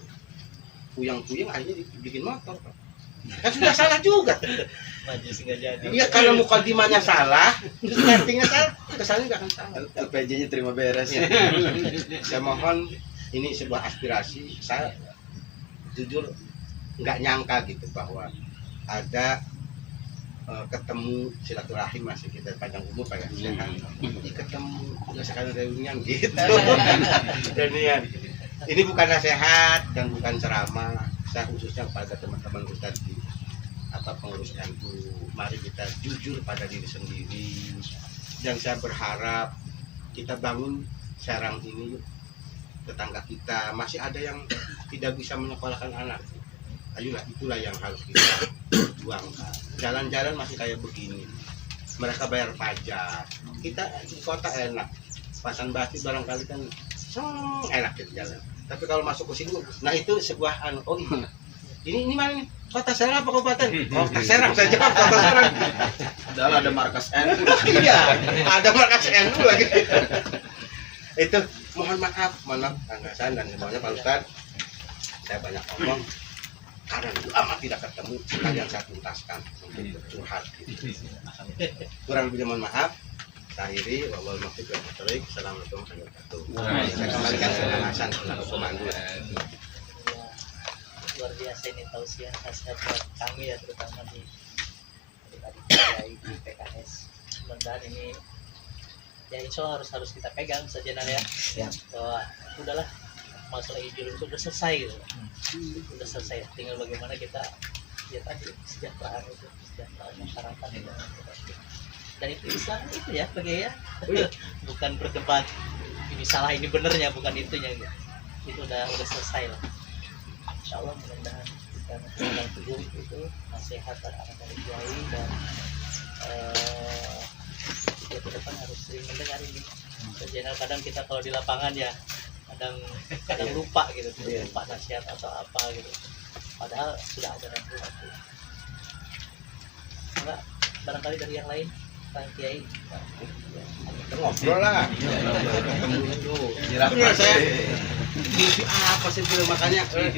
puyang-puyang akhirnya dibikin motor, Pak. Kan sudah salah juga. Majlis nggak jadi. Iya, kalau mukadimahnya salah, terus startingnya salah, kesannya nggak akan salah. LPJ-nya terima beres ya. Saya mohon, ini sebuah aspirasi. Saya jujur nggak nyangka gitu bahwa ada ketemu silaturahim masih kita panjang umur Pak ya. Ini ketemu nggak sekali reunian gitu. Reunian. Ini bukan nasihat dan bukan ceramah. Saya khususnya kepada teman-teman Ustadz di pengurus NU, mari kita jujur pada diri sendiri. Dan saya berharap kita bangun Serang ini, tetangga kita masih ada yang tidak bisa menyekolahkan anak. Ayolah, itulah yang harus kita perjuangkan. Jalan-jalan masih kayak begini, mereka bayar pajak, kita di kota enak, Pasan Batu barangkali kan enak gitu jalan. Tapi kalau masuk ke sini, nah itu sebuah oh ini mana nih? Kota Serang apa kabupaten? Kota Serang, saya jawab Kota Serang. Padahal ada markas NU. Iya, ada markas NU lagi. Itu mohon maaf Kang Hasan dan semuanya Pak Ustadz. Saya banyak ngomong karena lama tidak ketemu, sekalian saya tuntaskan untuk curhat. Kurang lebihnya mohon maaf. Saya akhiri, wabillahi taufiq wal hidayah. Assalamualaikum warahmatullahi wabarakatuh. Saya kembalikan ke Kang Hasan selaku pemandu. Luar biasa ini tausiah nasihat buat kami ya, terutama di adik-adik di PKS. Mudah-mudahan ini ya insya Allah harus kita pegang sejenak ya. Bahwa udahlah, masalah ijul itu udah selesai gitu. Udah selesai, tinggal bagaimana kita ya tadi kesejahteraan masyarakat itu. Dan itu Islam itu ya pakai ya. Bukan berdebat ini salah ini benernya, bukan itunya gitu. Itu udah selesai lah. Insya Allah mudah-mudahan kita memegang teguh itu nasihat anak-anak kiai dan ya ke depan harus sering mendengar ini. Sejenak kadang kita kalau di lapangan ya kadang lupa gitu, lupa nasihat atau apa gitu. Padahal sudah ada nasihat. Enggak, barangkali dari yang lain, Kang Kiai. Ngobrol lah. Iya, saya mimpi apa sih dulu makanya Saya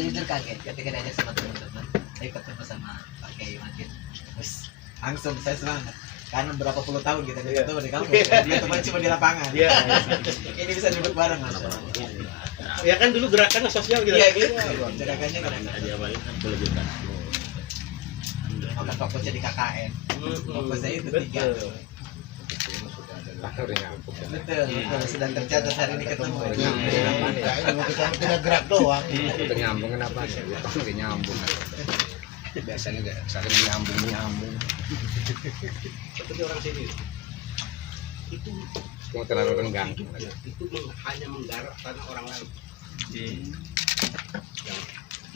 jujur kaget ketika diajak sama teman-teman. Saya ketemu sama Pak Kiai Makin. Terus langsung saya semangat. Karena berapa puluh tahun kita ketemu di kampus. Dia teman cuma di lapangan. Iya. Ini bisa duduk bareng Mas. Ya kan dulu gerakannya sosial gitu. Iya gitu. Gerakannya maka fokusnya di KKN. Fokusnya itu 3. Betul. Sedang tercatat hari ini ketemu. Kita gerak doang. Udah nyambung kenapa sih? Udah nyambung. Biasanya gak saling nyambung. Seperti orang sini. Itu Cuma terlalu renggang. itu hanya menggarap tanah orang lain.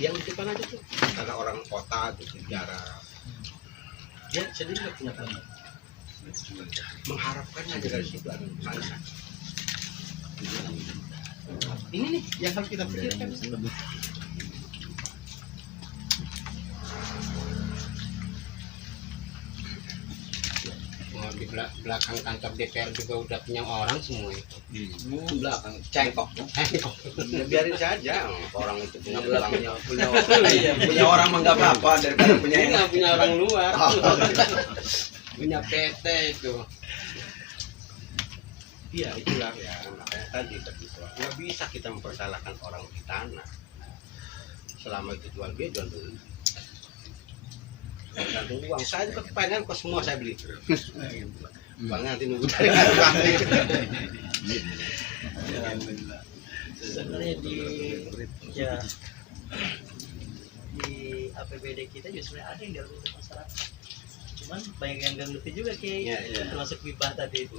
Yang di depan aja tuh karena orang kota gitu jarang. Dia sendiri nggak punya tanah. Mengharapkannya dari situ ada manfaat. Ini nih yang harus kita pikirkan. Di belakang kantor DPR juga udah punya orang semua itu. Belakang cengkok. Ya biarin saja orang itu punya belakangnya Punya orang mah enggak apa-apa daripada punya Ini yang nggak punya orang luar. Punya PT itu. Iya itulah ya makanya tadi nggak bisa kita mempersalahkan orang di tanah selama itu jual beli jual beli gantung uang saya juga kepengen kok semua saya beli bang nanti nunggu dari nanti Sebenarnya di APBD kita juga sebenarnya ada yang dilakukan masyarakat. Cuman banyak yang nggak ngerti juga kayak termasuk hibah tadi itu.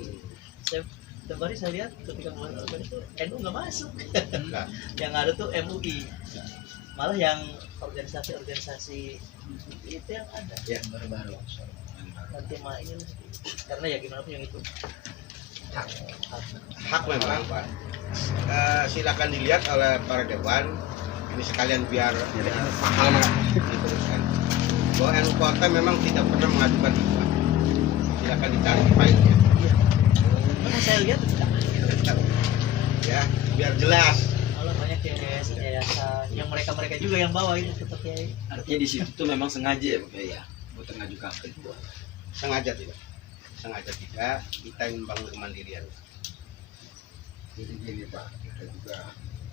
Saya kemarin saya lihat ketika mulai itu NU nggak masuk. Yang ada tuh MUI. Malah yang organisasi itu yang ada. Ya. Baru-baru. Nanti main karena ya gimana pun yang itu hak memang Pak. Silakan dilihat oleh para dewan Ini sekalian biar paham diteruskan. Bahwa NU Kota memang tidak pernah mengajukan hibah. Silakan dicari filenya. Mana saya lihat Ya, biar jelas. kalau banyak yayasan yang mereka juga yang bawa itu tetap ya. Artinya di situ tuh memang sengaja ya Pak ya, buat ngaju kafe. Sengaja tidak. Sengaja tidak, kita ingin membangun kemandirian. Jadi gini Pak, kita juga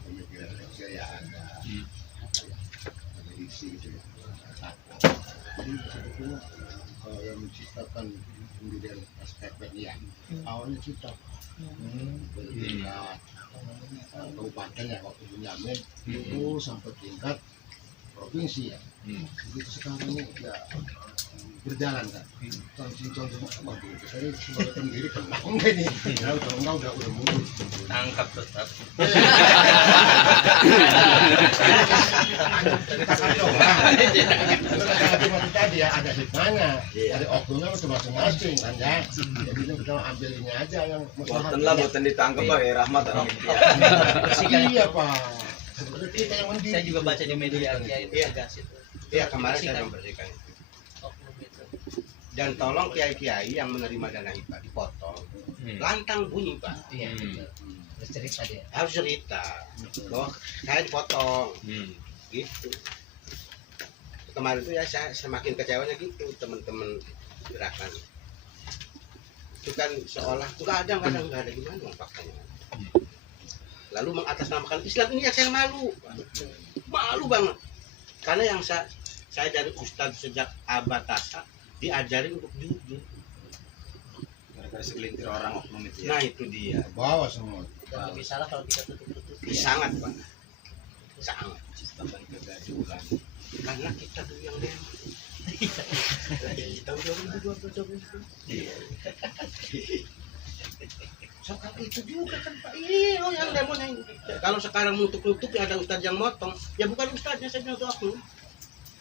pemikiran saya ya ada isi gitu ya. Jadi sebetulnya yang menciptakan pendirian SPP ya, awalnya kita dari tingkat kabupaten ya waktu Benyamin itu sampai tingkat provinsi ya. Begitu sekarang ini ya berjalan kan. Contoh semua saya sebagai pendiri kenal enggak ini? Ya kalau enggak udah mundur. Tangkap tetap. Seperti tadi ya ada hikmahnya, ada oknumnya masing-masing kan ya. Jadi kita ambil ini aja yang Buatan lah, buatan ditangkap Pak ya, Rahmat. Iya Pak. Sebenarnya kita yang mendiri. Saya juga baca di media ya itu tegas itu. Iya, kemarin saya membersihkan itu. Oknum itu. Dan tolong kiai-kiai yang menerima dana hibah dipotong. Lantang bunyi Pak. Iya. Terus cerita dia. Harus cerita bahwa saya dipotong. Gitu. Kemarin itu ya saya semakin kecewanya gitu teman-teman gerakan. Itu kan seolah nggak ada gimana faktanya. Lalu mengatasnamakan Islam ini yang saya malu banget. Karena yang saya dari Ustadz sejak abad tasa diajarin untuk jujur. Gara-gara segelintir orang oknum itu ya. Nah itu dia. Bawa semua. Dan lebih salah kalau kita tutup-tutup. Sangat Pak. Sangat. Sistem kegaduhan. Karena kita dulu yang demo. Tahun 2022. Iya. Soal itu juga kan Pak. Iya, yang demonya ini. Kalau sekarang nutup-nutup ya ada ustadz yang motong, ya bukan ustadznya saya bilang itu oknum.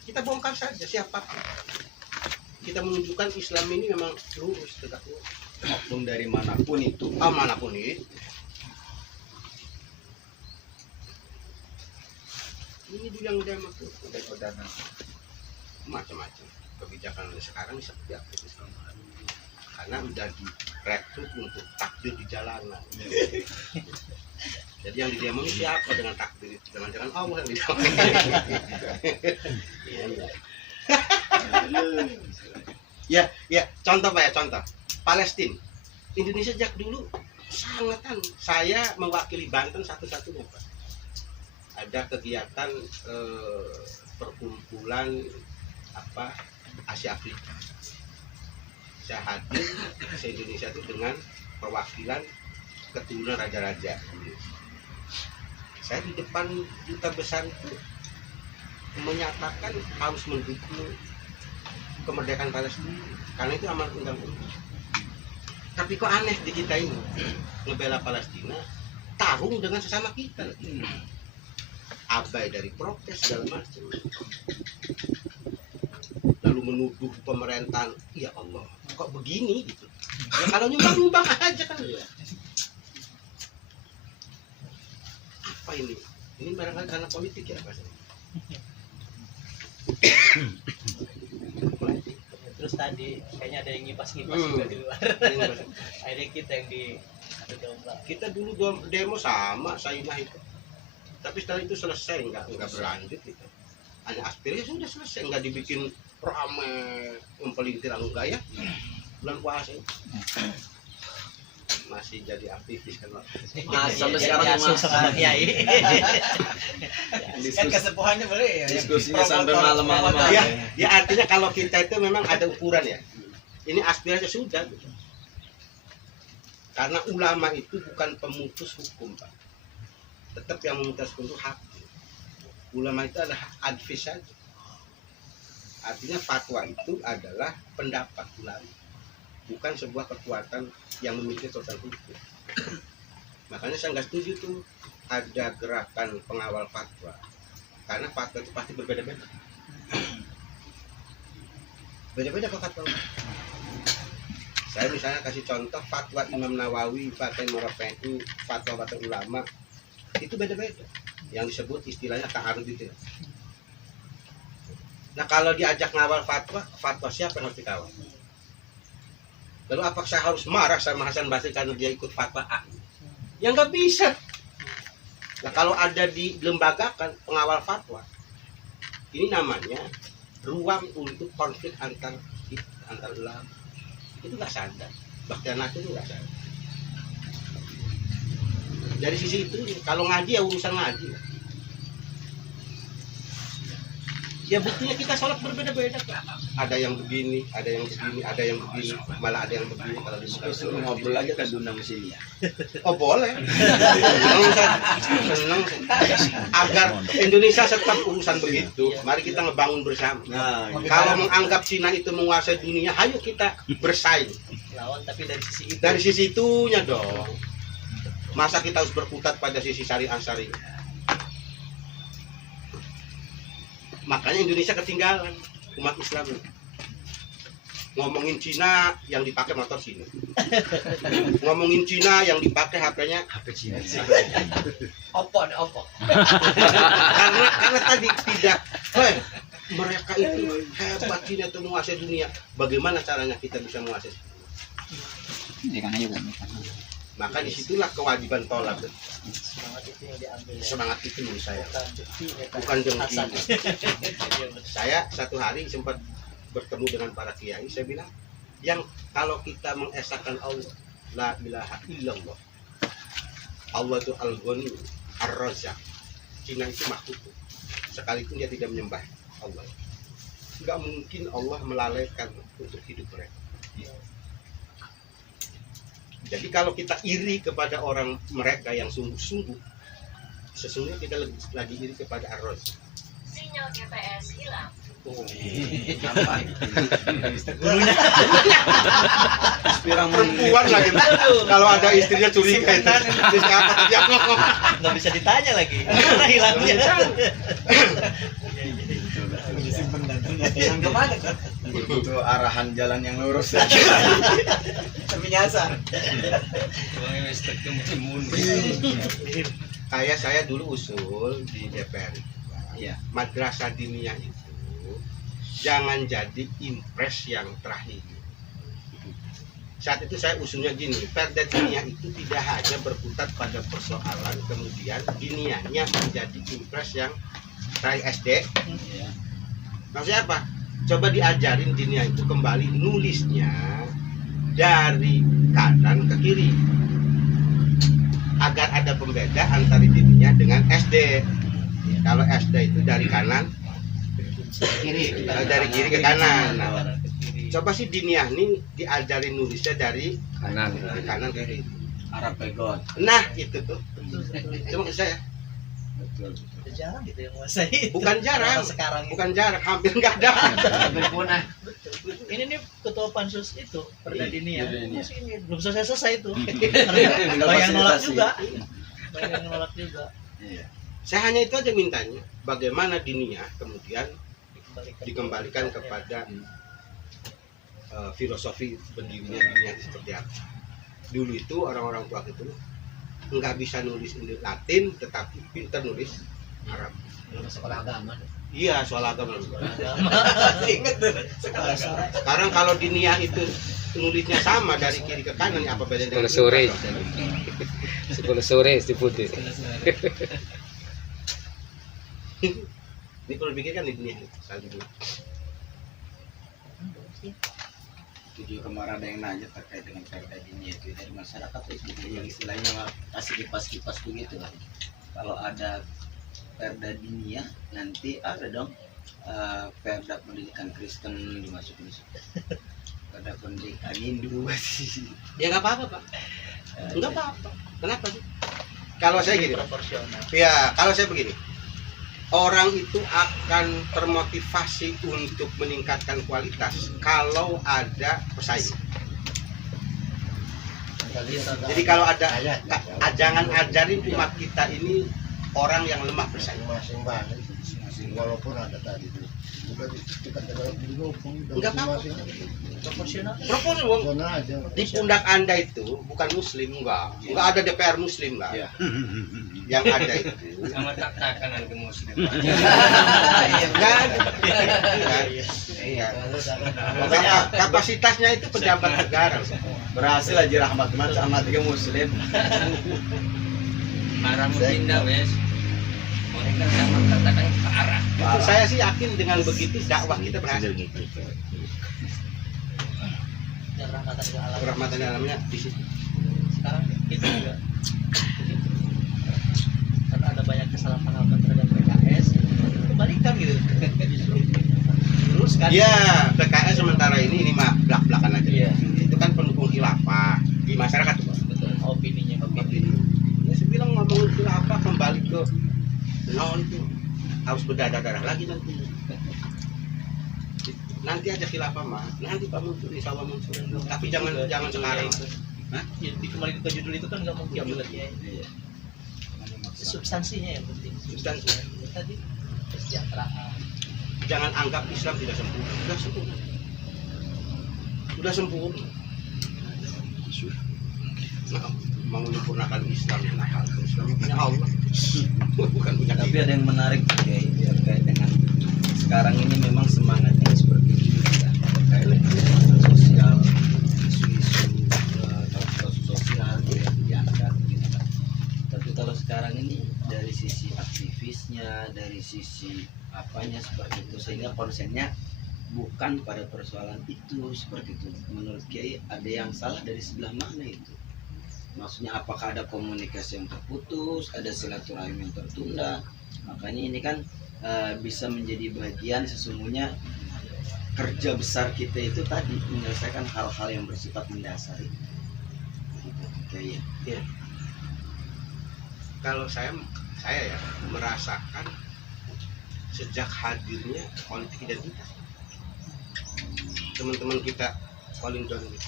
Kita bongkar saja siapa. Kita menunjukkan Islam ini memang lurus, tegak lurus. Oknum dari manapun itu. Manapun itu. Ini dulu yang demo tuh, udah macam-macam. Kebijakan sekarang seperti apa itu sekarang? Karena udah direkrut untuk takbir di jalanan. Jadi yang di demo ini siapa dengan takbir itu? Jangan-jangan Allah yang di demo. Ya, contoh Pak ya, contoh. Palestina. Indonesia sejak dulu sangat saya mewakili Banten satu-satunya Pak. Ada kegiatan perkumpulan Asia Afrika. Saya hadir se Indonesia itu dengan perwakilan keturunan raja-raja. Saya di depan duta besar itu menyatakan harus mendukung kemerdekaan Palestina karena itu amanat undang-undang. Tapi kok aneh di kita ini ngebela Palestina tarung dengan sesama kita. Abai dari protes segala macam. Lalu menuduh pemerintahan, ya Allah, kok begini gitu. Ya kalau nyumbang aja kan ya. Apa ini? Ini barangkali karena politik ya Pak. Terus tadi kayaknya ada yang ngipas-ngipas juga di luar. Ada kita yang di adu domba. Kita dulu demo sama Sainah itu. Tapi setelah itu selesai, nggak berlanjut gitu. Hanya aspirasi sudah selesai, nggak dibikin ramai mempelintir enggak ya. Bulan puasa itu. Masih jadi aktivis kan Pak. Sampai sekarang masih. sama kiai. Kan kesepuhannya boleh ya. Diskusinya sampai malam-malam. Ya artinya kalau kita itu memang ada ukuran ya. Ini aspirasi sudah gitu. Karena ulama itu bukan pemutus hukum Pak. Tetap yang memutus hukum itu hak. Ulama itu adalah advis saja. Artinya fatwa itu adalah pendapat ulama, bukan sebuah kekuatan yang memiliki kekuatan hukum. Makanya saya nggak setuju tuh ada gerakan pengawal fatwa, karena fatwa itu pasti berbeda-beda. Beda-beda kok fatwa. Saya misalnya kasih contoh fatwa Imam Nawawi, fatwa Murafi'i, fatwa ulama itu beda-beda. yang disebut istilahnya ta'arud itu. Nah kalau diajak ngawal fatwa siapa yang harus dikawal? Lalu apakah saya harus marah sama Hasan Basri karena dia ikut fatwa A? Ya nggak bisa. Nah kalau ada dilembagakan pengawal fatwa, ini namanya ruang untuk konflik antar ulama. Itu nggak sadar. Bakhtiar itu nggak sadar. Dari sisi itu, kalau ngaji ya urusan ngaji. Ya buktinya kita sholat berbeda-beda. Ada yang begini, ada yang begini, ada yang begini, malah ada yang begini. Kalau Suruh ngobrol aja kan diundang ke sini ya. Oh boleh. Senang saya. Agar Indonesia tetap urusan begitu, mari kita ngebangun bersama. Nah, Kalau menganggap Cina itu menguasai dunia, ayo kita bersaing. Lawan tapi dari sisi itu. Dari sisi itunya dong. Masa kita harus berkutat pada sisi syariah. Makanya Indonesia ketinggalan umat Islam. Ngomongin Cina yang dipakai motor Cina. Ngomongin Cina yang dipakai HP-nya HP Cina. Oppo. karena tadi tidak, mereka itu hebat, Cina itu menguasai dunia. Bagaimana caranya kita bisa menguasai? Maka disitulah kewajiban tolak. Semangat itu yang diambil. Semangat itu menurut saya. Bukan Bukan dengki. Saya satu hari sempat bertemu dengan para kiai. Saya bilang, yang kalau kita mengesahkan Allah, la ilaha illallah. Allah itu al-Ghani, ar-Razzaq. Cina itu makhluk. Sekalipun dia tidak menyembah Allah, nggak mungkin Allah melalaikan untuk hidup mereka. Jadi kalau kita iri kepada orang mereka yang sungguh-sungguh, sesungguhnya kita lagi iri kepada Ar-Razzaq. Sinyal GPS hilang. Perempuan lagi. Kalau ada istrinya curiga itu. Siapa dia ngomong? Nggak bisa ditanya lagi. Mana hilangnya? Disimpan datanya yang kemana kan? itu arahan jalan yang lurus. Tapi nyasar. Kayak saya dulu usul di DPR. Ya, madrasah diniyah itu jangan jadi impres yang terakhir. Saat itu saya usulnya gini, perda diniyah itu tidak hanya berkutat pada persoalan, kemudian diniyahnya menjadi impres yang terakhir SD. Maksudnya apa? Coba diajarin diniyah itu kembali nulisnya dari kanan ke kiri, agar ada pembeda antara diniyah dengan SD. Kalau SD itu dari kanan kiri, dari kiri ke kanan. Nah, coba sih diniyah ini diajarin nulisnya dari kanan ke kiri. Arab pegot. Nah itu tuh, itu maksud saya. Betul. Jarang gitu yang menguasai. Bukan jarang, Sekarang bukan jarang, hampir nggak ada. Berpunah. Ini nih ketua pansus itu perda diniyah. Iya. Masih ini belum selesai itu. Tinggal Banyak nolak fasilitasi. juga. Banyak nolak juga. Iya. Saya hanya itu aja mintanya, bagaimana diniyah kemudian dikembalikan kepada filosofi berdirinya dunia seperti apa. Dulu itu orang-orang tua itu nggak bisa nulis Latin, tetapi pintar nulis Arab. Sekolah agama. Iya, soal agama. Ingat tuh. Sekolah agama. Sekarang kalau diniyah itu nulisnya sama dari kiri ke kanan, apa bedanya? Sekolah sore. Sekolah sore disebut. Ini perlu dipikirkan di dunia saat itu. Itu juga kemarin ada yang nanya terkait dengan perda diniyah itu dari masyarakat itu yang istilahnya kasih kipas-kipas begitu lah. Kalau ada perda diniyah nanti ada dong perda pendidikan Kristen dimasukin. Perda pendidikan Hindu. Ya nggak apa-apa, Pak. Nggak apa-apa. Kenapa sih? Kalau saya gini, Pak. Proporsional. Ya, kalau saya begini, orang itu akan termotivasi untuk meningkatkan kualitas kalau ada pesaing. Jadi kalau ada, jangan ajarin umat kita ini orang yang lemah bersaing. Masing-masing walaupun ada tadi itu Kita dalam dulu, Enggak apa-apa. Proporsional. Proporsional. zona aja. Di pundak Anda itu bukan muslim, enggak ada DPR muslim, enggak. Iya. Yang ada itu Sama tak-takan nanti muslim. enggak ada. Iya. Kapasitasnya itu pejabat negara. Berhasil aja Rahmat sama 3 muslim. Marah mutinda wes. Mereka sama katakan parah. Itu saya sih yakin dengan begitu dakwah kita berhasil. Dan rahmatan ke alam. Rahmatan alamnya di situ. Sekarang kita juga karena ada banyak kesalahpahaman terhadap PKS, kebalikan gitu. Luruskan. Ya, PKS sementara ini mah belak-belakan aja. Iya. Itu kan pendukung khilafah di masyarakat tuh. Betul. Opininya Ya, saya bilang ngomongin khilafah kembali ke non itu harus berdarah-darah lagi nanti. Nanti aja khilafah mah, nanti Pak muncul, insya Allah muncul. Tapi jangan sekarang. Hah? Jadi kembali ke judul itu kan nggak mungkin ya. Substansinya yang penting. Substansi. Tadi kesejahteraan. Jangan anggap Islam tidak sempurna. Sudah sempurna. Sudah sempurna. Nah, mau menyempurnakan Islam, nah, Islam punya Allah, bukan punya Tapi kita. ada yang menarik kayak terkait dengan sekarang ini memang semangatnya seperti ini ya, terkait dengan masalah sosial, isu-isu kasus sosial yang diangkat gitu kan. Tapi kalau sekarang ini dari sisi aktivisnya, dari sisi apanya seperti itu, sehingga konsennya bukan pada persoalan itu seperti itu. Menurut Kiai ada yang salah dari sebelah mana itu? Maksudnya apakah ada komunikasi yang terputus, ada silaturahim yang tertunda? Makanya ini kan bisa menjadi bagian sesungguhnya kerja besar kita itu tadi menyelesaikan hal-hal yang bersifat mendasar itu. Gitu, ya. Kalau saya ya merasakan sejak hadirnya politik identitas, teman-teman kita paling down ini.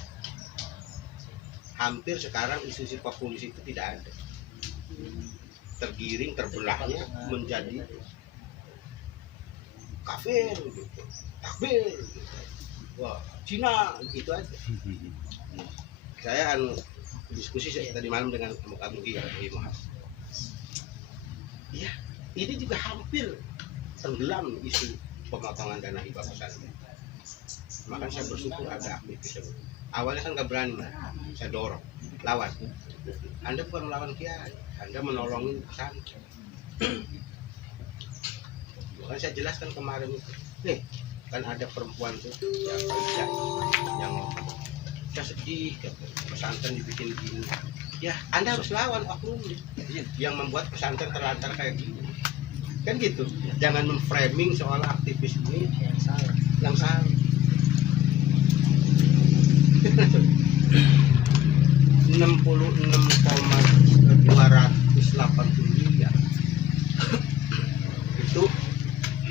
Hampir sekarang isu-isu populis itu tidak ada, tergiring terbelahnya menjadi kafir gitu, takbir gitu. Wah, Cina gitu aja. Saya diskusi tadi malam dengan Abu Gia Mas. Ya, ini juga hampir tenggelam isu pemotongan dana hibah pesantren. Makanya saya bersyukur ada aktivis. Awalnya kan nggak berani, saya dorong, lawan. Anda bukan melawan Kiai, Anda menolongin pesantren. Bukan saya jelaskan kemarin itu, kan ada perempuan tuh yang saya sedih, pesantren dibikin gini. Ya, Anda harus lawan oknum yang membuat pesantren terlantar kayak gini. Kan gitu. Jangan memframing soal aktivis ini yang salah. 66,280 miliar itu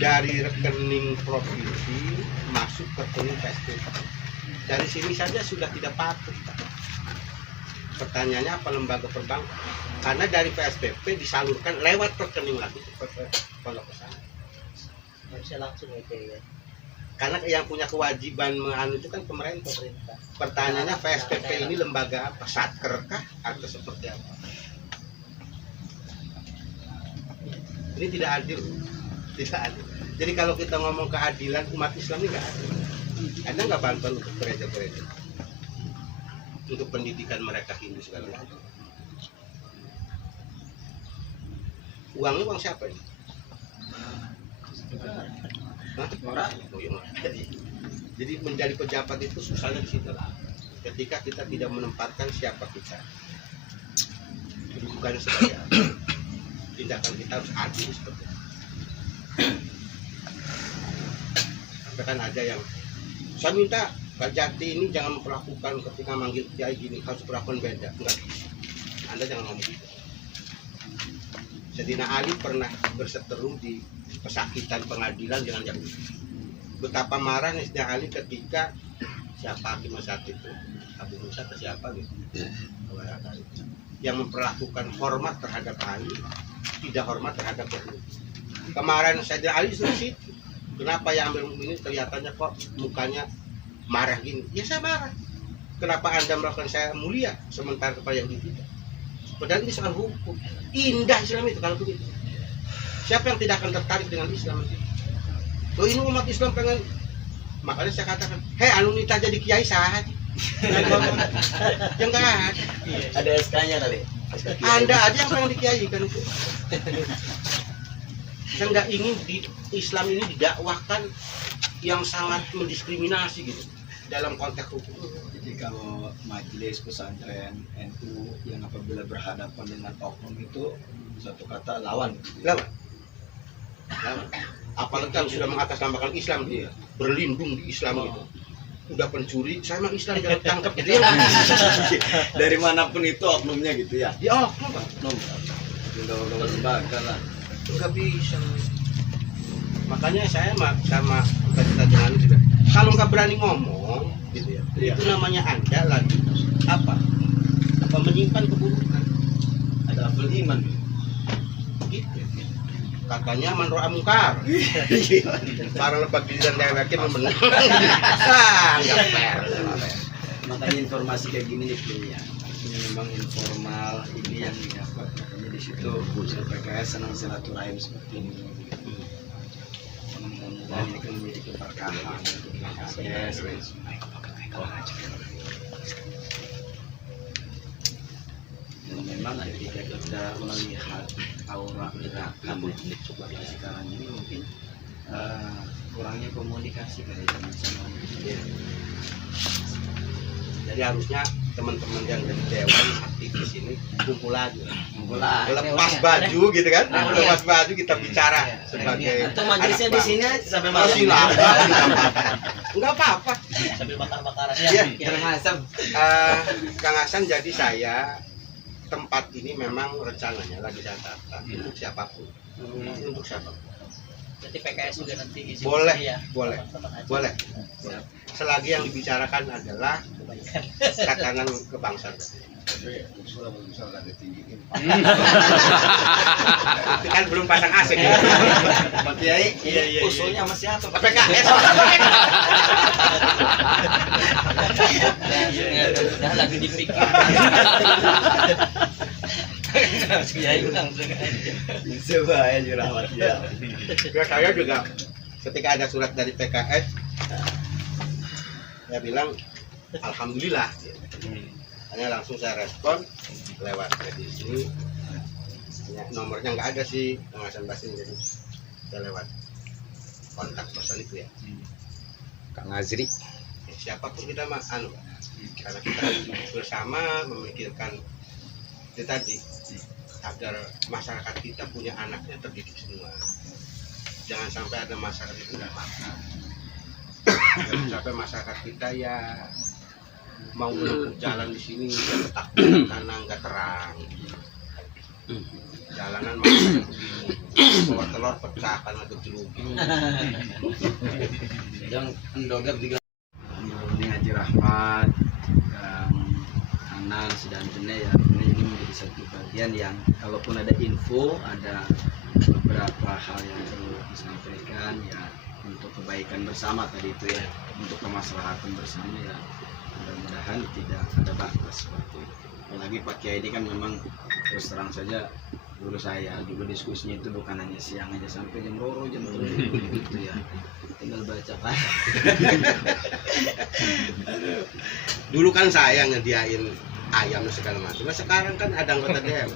dari rekening provinsi masuk ke rekening PSBB. Dari sini saja sudah tidak patuh. Pertanyaannya apa lembaga perbankan? Karena dari PSBB disalurkan lewat rekening lagi ke pondok pesantren. Harusnya langsung ya. Karena yang punya kewajiban menganu itu kan pemerintah. Pertanyaannya PSBB ini lembaga apa? Satker kah atau seperti apa? Ini tidak adil, tidak adil. Jadi kalau kita ngomong keadilan umat Islam ini nggak adil. Ada nggak bantuan untuk gereja-gereja, untuk pendidikan mereka Hindu segala macam? Uangnya uang siapa ini? Orang. Jadi menjadi pejabat itu susahnya di situ. Ketika kita tidak menempatkan siapa kita, bukan sebagai tindakan kita harus adil seperti itu. Tapi kan ada yang saya minta Pak Jati ini jangan memperlakukan ketika manggil kiai gini, harus perlakuan beda. Enggak bisa. Anda jangan ngomong gitu. Sayyidina Ali pernah berseteru di pesakitan pengadilan dengan Yahudi. Betapa marahnya Sayyidina Ali ketika siapa hakim saat itu, Abu Musa atau siapa gitu, yang memperlakukan hormat terhadap Ali, tidak hormat terhadap Yahudi. Kemarin Sayyidina Ali sudah situ kenapa yang ambil ini kelihatannya kok mukanya marah gini? Ya saya marah. Kenapa Anda melakukan saya mulia sementara kepada yang tidak? Padahal ini soal hukum. Indah Islam itu kalau begitu. Siapa yang tidak akan tertarik dengan Islam itu? Loh ini umat Islam pengen. Makanya saya katakan, hei anu nita jadi kiai saja. Yang enggak ada. Ada SK-nya kali. Anda aja yang pengen dikiaikan itu. Saya nggak ingin di Islam ini didakwakan yang sangat mendiskriminasi gitu dalam konteks hukum. Jadi kalau majelis pesantren NU yang apabila berhadapan dengan oknum itu satu kata lawan. Lawan. Apalagi kalau sudah mengatasnamakan Islam dia berlindung di Islam gitu. Udah pencuri, saya mah Islam jangan tangkap gitu ya. Dari manapun itu oknumnya gitu ya. Ya oknum Pak. Oknum. Undang-undang lembaga lah. Nggak bisa. Makanya saya sama kita dengan juga. Kalau nggak berani ngomong, gitu ya. Itu namanya Anda lagi apa menyimpan keburukan. Ada aful iman. Gitu. Katanya man ro'a mungkar. Para lebak diri dan dewekin membenar. Nggak fair. Makanya informasi kayak gini nih ya. Ini memang informal ini yang didapat. Makanya di situ PKS senang silaturahim seperti ini. Mudah-mudahan ini kan menjadi keberkahan untuk PKS. Dan memang ketika kita melihat aura gerakan sekarang ini mungkin kurangnya komunikasi kali sama Jadi harusnya teman-teman yang dari dewan aktivis ini kumpul lagi. Lepas baju gitu kan? Lepas baju kita bicara sebagai atau majelisnya di sini aja sampai malam. silakan. Enggak apa-apa. Sambil bakar-bakaran. Iya. Kang Hasan. Kang Hasan, jadi saya tempat ini memang rencananya lagi saya tata untuk siapapun. Untuk siapapun. Jadi PKS juga nanti izin. Boleh, ya. boleh. Teman-teman aja. Boleh. Selagi yang dibicarakan adalah Kebaikan. tatanan kebangsaan. Tapi usul ada tinggiin. Itu kan belum pasang AC ya. Pak Kiai, Iya. usulnya sama siapa? Pak? PKS. Udah lagi dipikir. Ya itu langsung aja. Coba ya jurawat ya. Ya, saya juga ketika ada surat dari PKS, saya bilang alhamdulillah. Hanya langsung saya respon lewat di sini. Ya, nomornya nggak ada sih pengawasan basin, jadi saya lewat kontak person itu ya. Kang Azri. Siapapun kita mah karena kita bersama memikirkan itu tadi agar masyarakat kita punya anaknya terdidik semua. Jangan sampai ada masyarakat itu nggak makan. Jangan sampai masyarakat kita ya mau menempuh jalan di sini takut karena nggak terang. Jalanan masih begini, bawa telur pecah karena kejerugi. Yang endoger juga. Ini Haji Rahmat, Anan, dan Jene ya. Ini menjadi satu bagian yang kalaupun ada info, ada beberapa hal yang perlu disampaikan ya untuk kebaikan bersama tadi itu ya, untuk kemaslahatan bersama ya. Mudah-mudahan tidak ada batas seperti itu. Apalagi Pak Kiai ini kan memang terus terang saja dulu saya juga diskusinya itu bukan hanya siang aja sampai jam 2 jam 3 gitu ya, tinggal baca kan. Dulu kan saya ngediain ayam dan segala macam. Nah, sekarang kan ada anggota DM.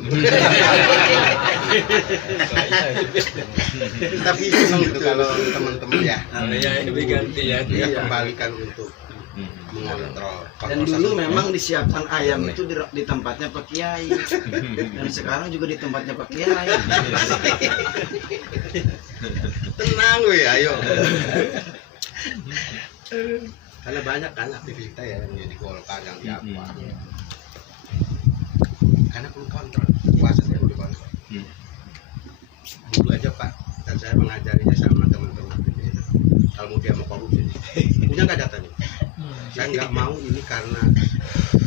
Tapi senang gitu kalau teman-teman ya. Ya lebih ganti ya. Dia kembalikan untuk mengontrol. Dan dulu memang disiapkan ayam itu di tempatnya Pak Kiai. Dan sekarang juga di tempatnya Pak Kiai. Tenang weh, ayo. Karena banyak kan aktivitas ya yang jadi golkar yang diapa. Karena perlu kontrol, kuasanya perlu kontrol. Dulu aja Pak, dan saya mengajarinya sama teman-teman. Kalau dia mau korupsi, punya nggak datanya? Saya nggak mau ini karena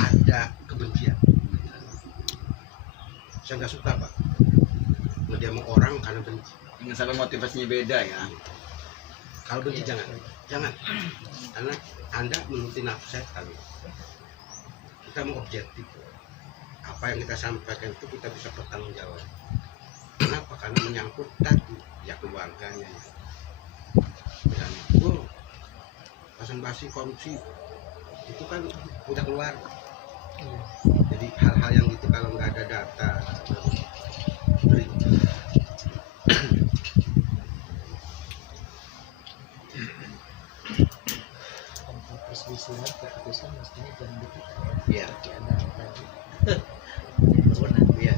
ada kebencian. Saya nggak suka Pak. Dia mau orang karena benci. Jangan sampai motivasinya beda ya. Kalau benci jangan, karena Anda menuruti nafsu setan. Kita mau objektif, apa yang kita sampaikan itu kita bisa bertanggung jawab. Kenapa? Karena menyangkut tadi ya keluarganya. Dan pasang basi korupsi itu kan udah keluar. Jadi hal-hal yang gitu kalau nggak ada data perselisihan keputusan mestinya jangan Iya. di antara Iya.